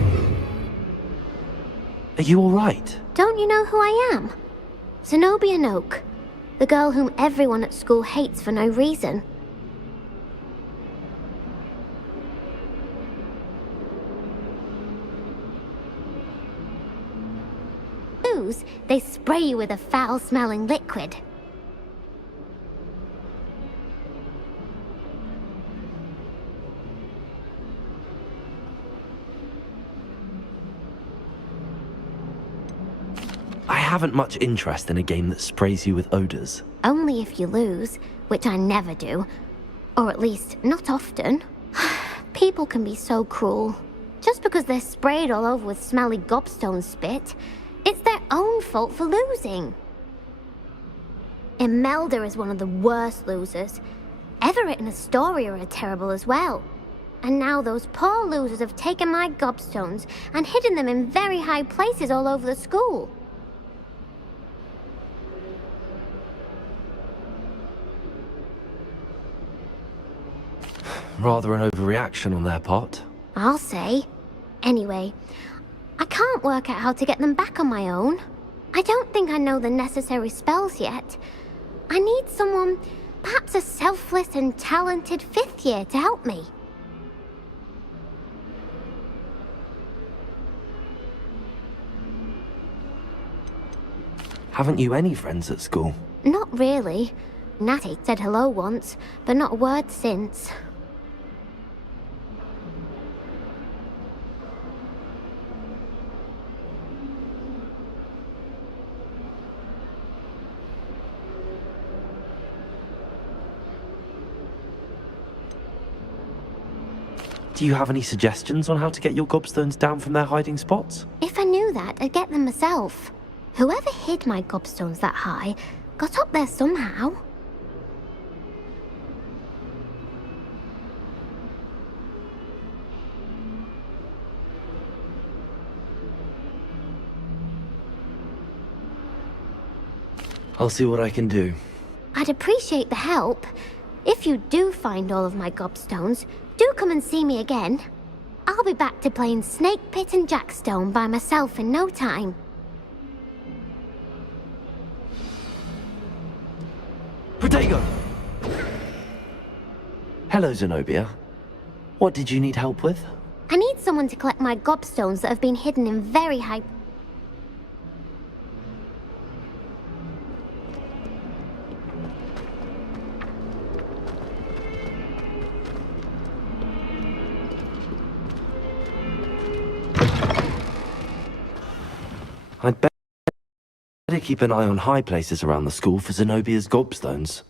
Are you alright? Don't you know who I am? Zenobia Noak, the girl whom everyone at school hates for no reason. They spray you with a foul-smelling liquid. I haven't much interest in a game that sprays you with odors. Only if you lose, which I never do. Or at least, not often. People can be so cruel. Just because they're sprayed all over with smelly gobstone spit, it's their own fault for losing. Imelda is one of the worst losers. Everett and Astoria are terrible as well. And now those poor losers have taken my gobstones and hidden them in very high places all over the school. Rather an overreaction on their part. I'll say. Anyway, I can't work out how to get them back on my own. I don't think I know the necessary spells yet. I need someone, perhaps a selfless and talented 5th year to help me. Haven't you any friends at school? Not really. Natty said hello once, but not a word since. Do you have any suggestions on how to get your gobstones down from their hiding spots? If I knew that, I'd get them myself. Whoever hid my gobstones that high got up there somehow. I'll see what I can do. I'd appreciate the help. If you do find all of my gobstones, do come and see me again. I'll be back to playing Snake Pit and Jackstone by myself in no time. Protego! Hello, Zenobia. What did you need help with? I need someone to collect my gobstones that have been hidden in very high... I'd better keep an eye on high places around the school for Zenobia's gobstones.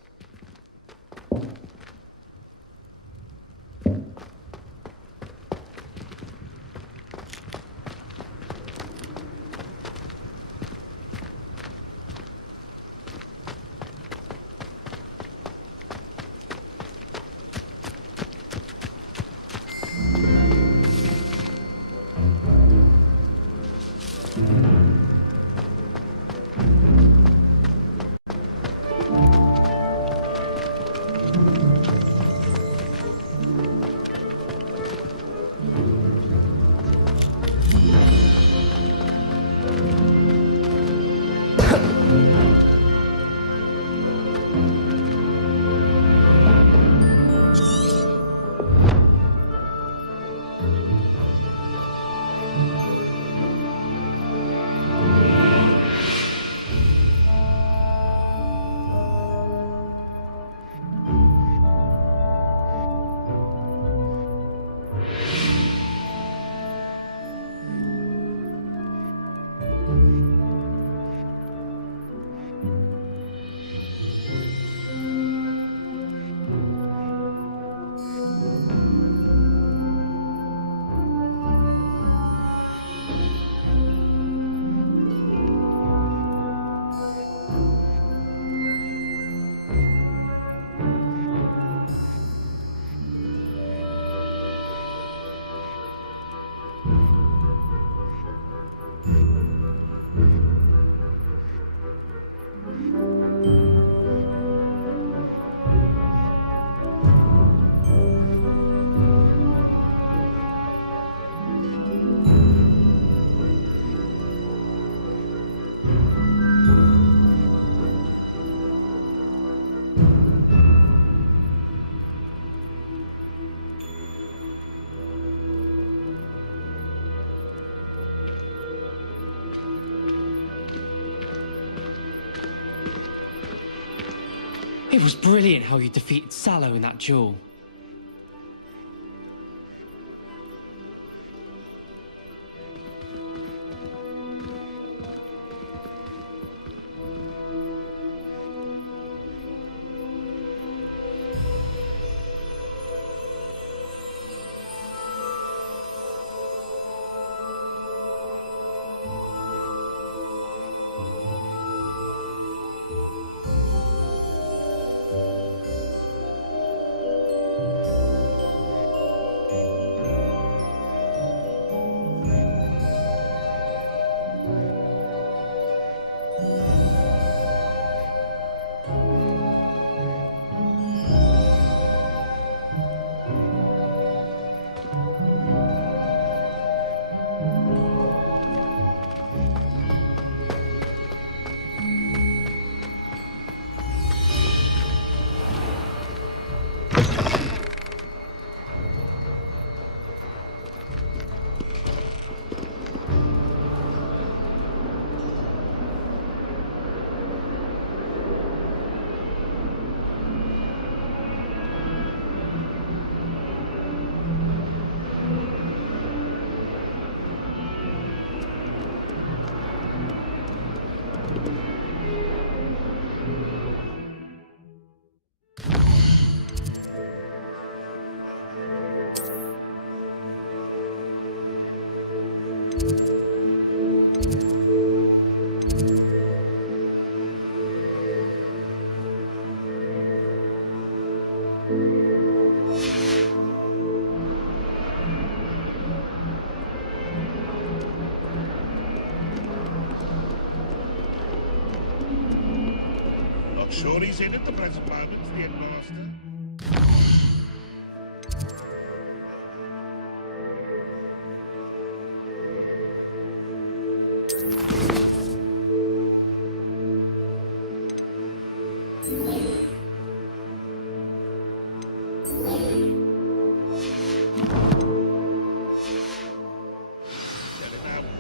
It was brilliant how you defeated Sallow in that duel. Not sure he's in at the present moment, the headmaster.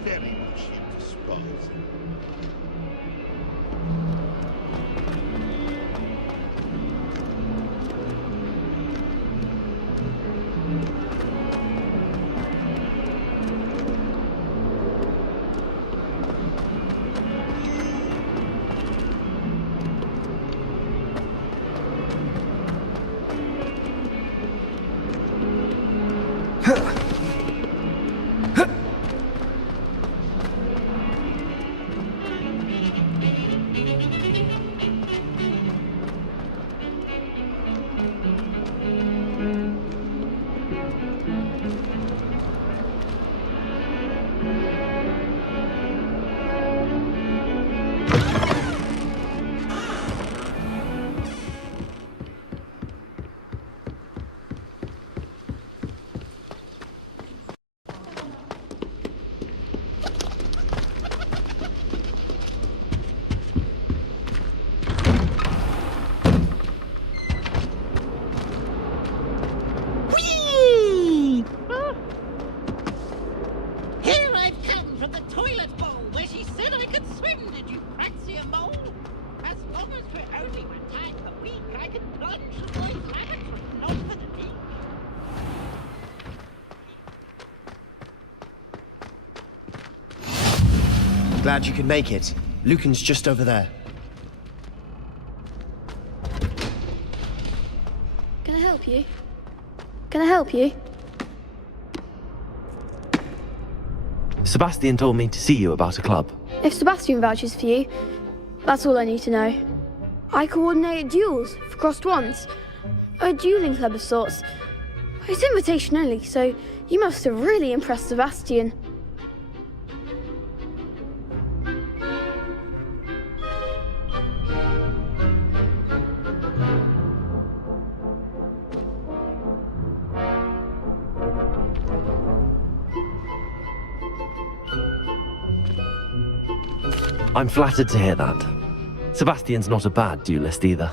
Very much into spies. Glad you could make it. Lucan's just over there. Can I help you? Can I help you? Sebastian told me to see you about a club. If Sebastian vouches for you, that's all I need to know. I coordinate duels for crossed wands. A dueling club of sorts. It's invitation only, so you must have really impressed Sebastian. I'm flattered to hear that. Sebastian's not a bad duelist either.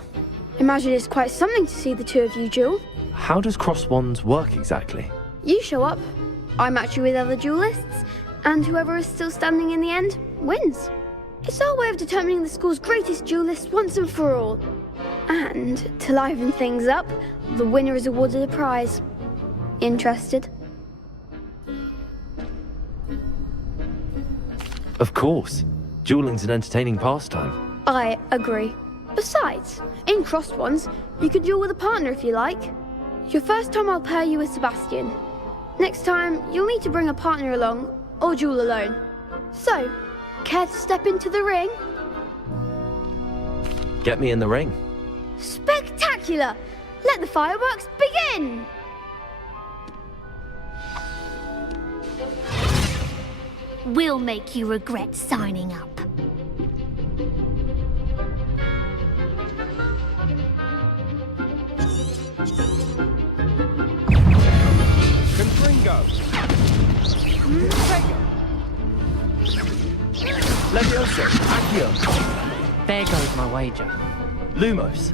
Imagine it's quite something to see the two of you duel. How does cross wands work exactly? You show up, I match you with other duelists, and whoever is still standing in the end wins. It's our way of determining the school's greatest duelist once and for all. And to liven things up, the winner is awarded a prize. Interested? Of course. Dueling's an entertaining pastime. I agree. Besides, in crossed ones, you could duel with a partner if you like. Your first time I'll pair you with Sebastian. Next time, you'll need to bring a partner along, or duel alone. So, care to step into the ring? Get me in the ring. Spectacular! Let the fireworks begin! We'll make you regret signing up. Confringo. Levioso. Accio. There goes my wager. Lumos.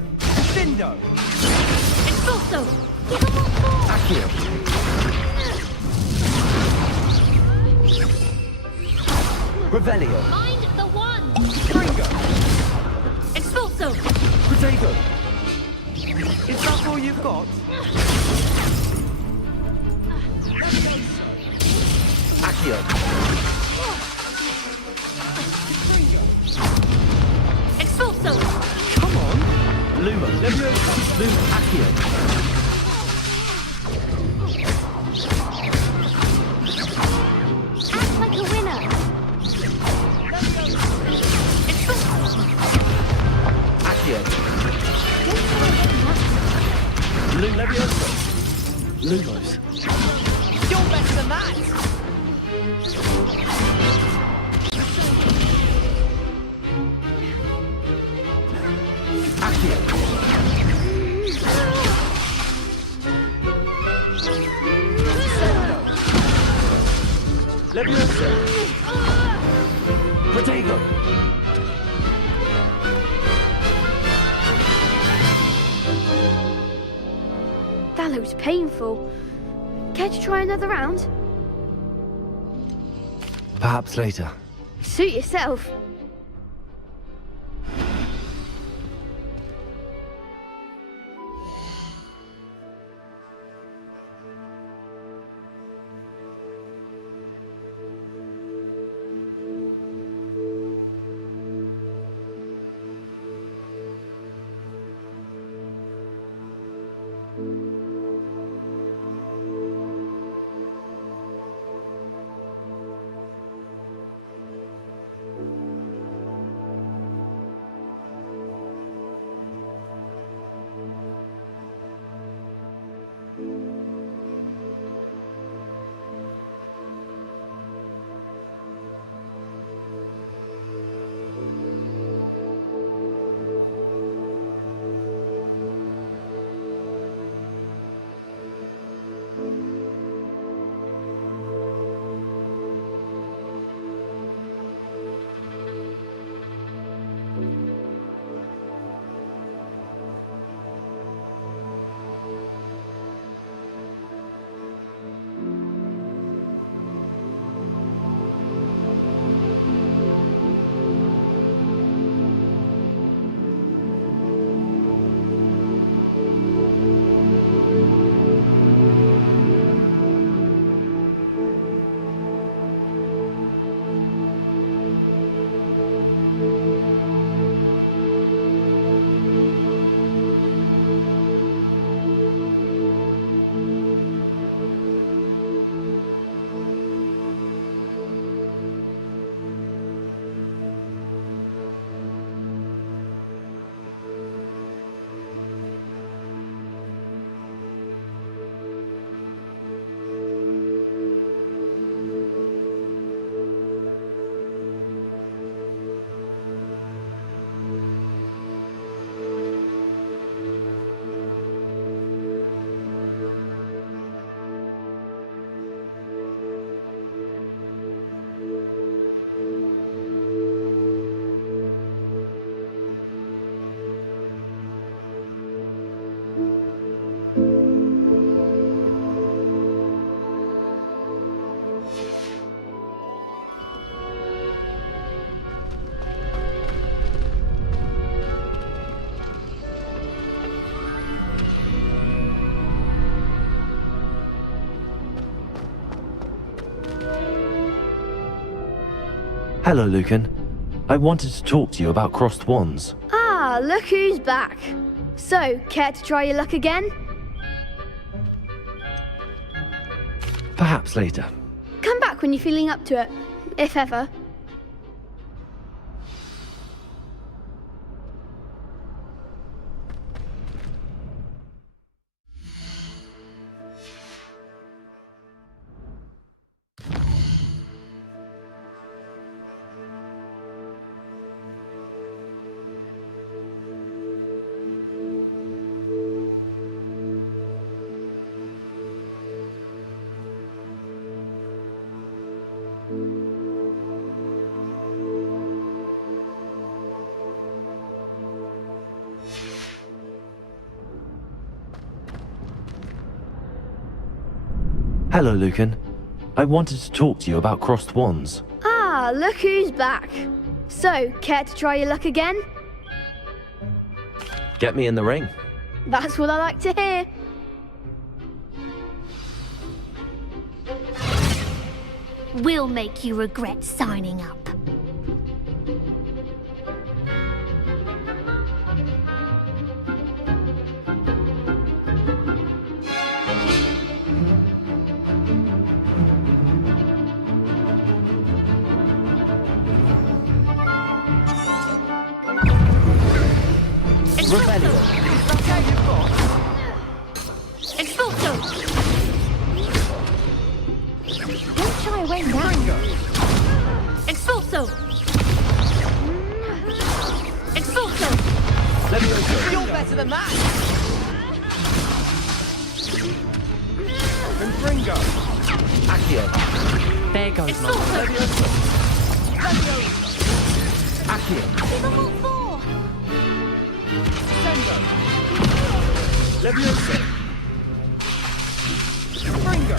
Findo. Expulso! Accio. Revelio. Mind the one! Fringo. Expulso! Protego. Is that all you've got? Accio. Expulso! Come on. Lumos. Levioso. Lumos. Accio. Act like a winner! Accio. Levioso. Lumos. You're better than that! Levioso. Protego. That looks painful. Care to try another round? Perhaps later. Suit yourself. Hello, Lucan. I wanted to talk to you about crossed wands. Ah, look who's back. So, care to try your luck again? Perhaps later. Come back when you're feeling up to it, if ever. Hello, Lucan. I wanted to talk to you about crossed wands. Ah, look who's back. So, care to try your luck again? Get me in the ring. That's what I like to hear. We'll make you regret signing up. Expulso! Don't shy away now. Expulso! Expulso! You're better than that! Confringo! Accio! There goes my Accio! Level 4! Sendo! Levioso! Confringo!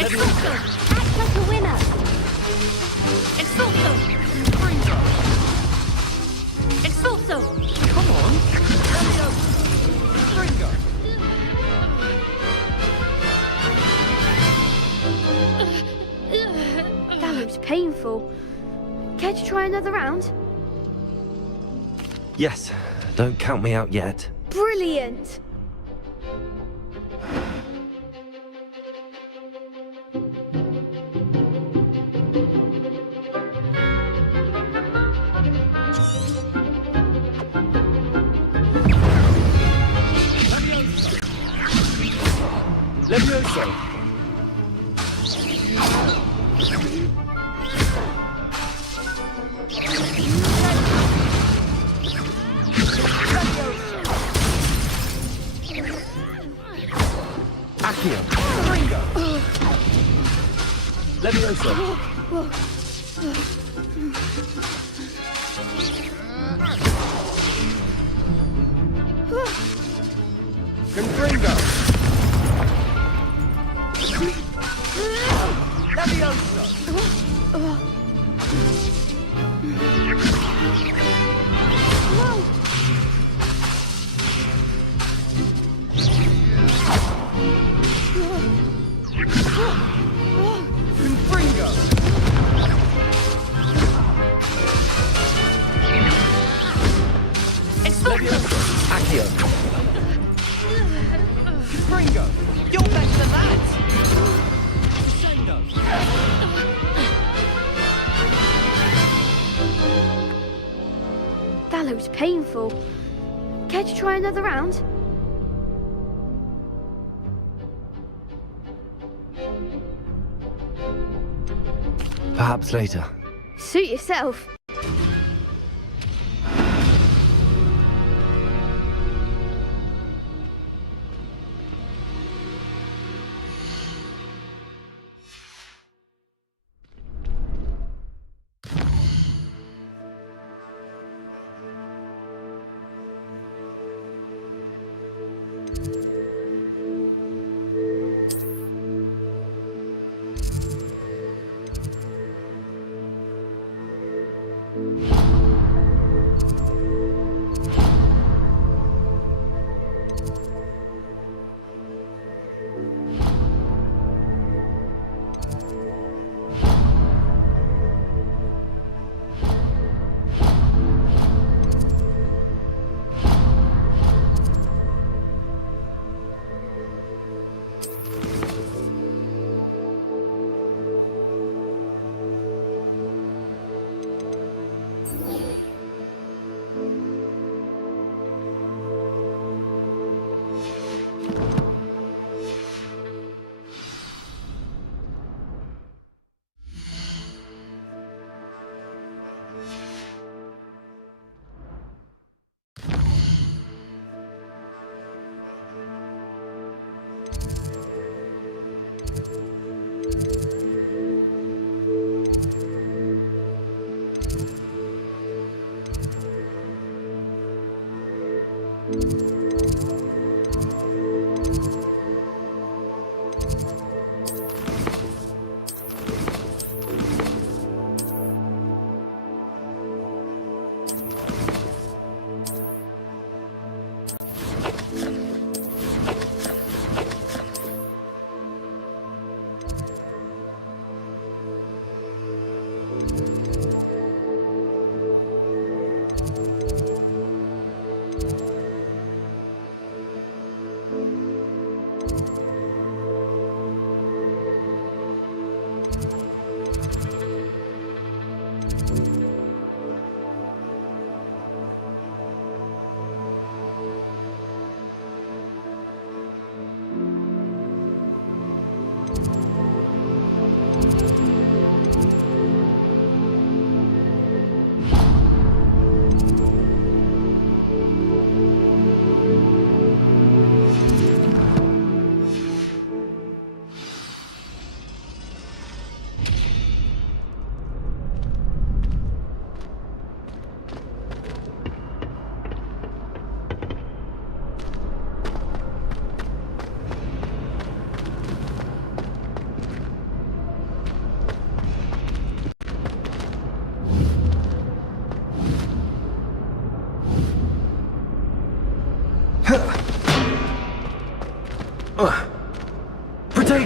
Expulso! Act like a winner! Expulso! Expulso! Come on! Confringo! That looks painful. Care to try another round? Yes, don't count me out yet. Brilliant! Levioso! Accio! Ringo! Levioso! Confringo! Confringo! Accio! Confringo! You're better than that! That looks painful. Care to try another round? Perhaps later. Suit yourself.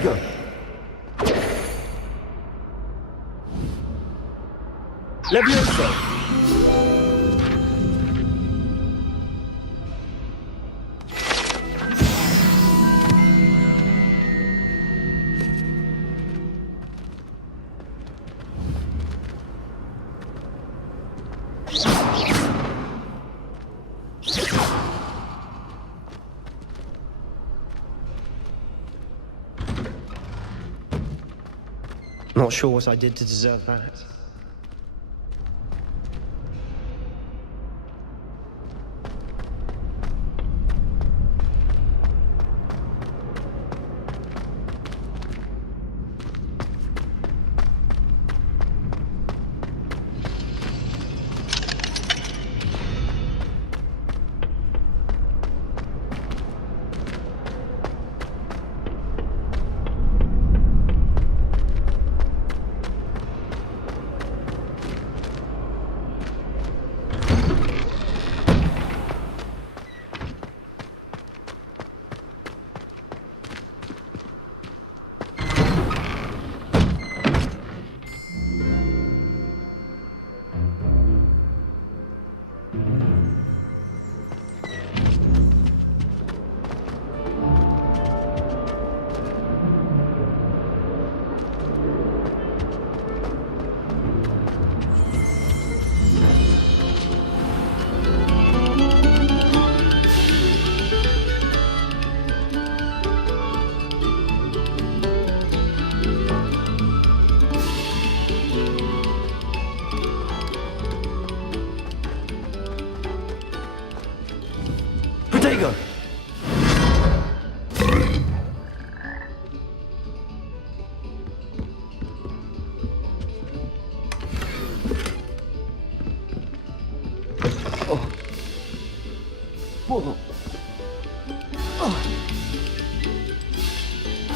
Protego! Levioso! Not sure what I did to deserve that. Protego! Oh. Whoa.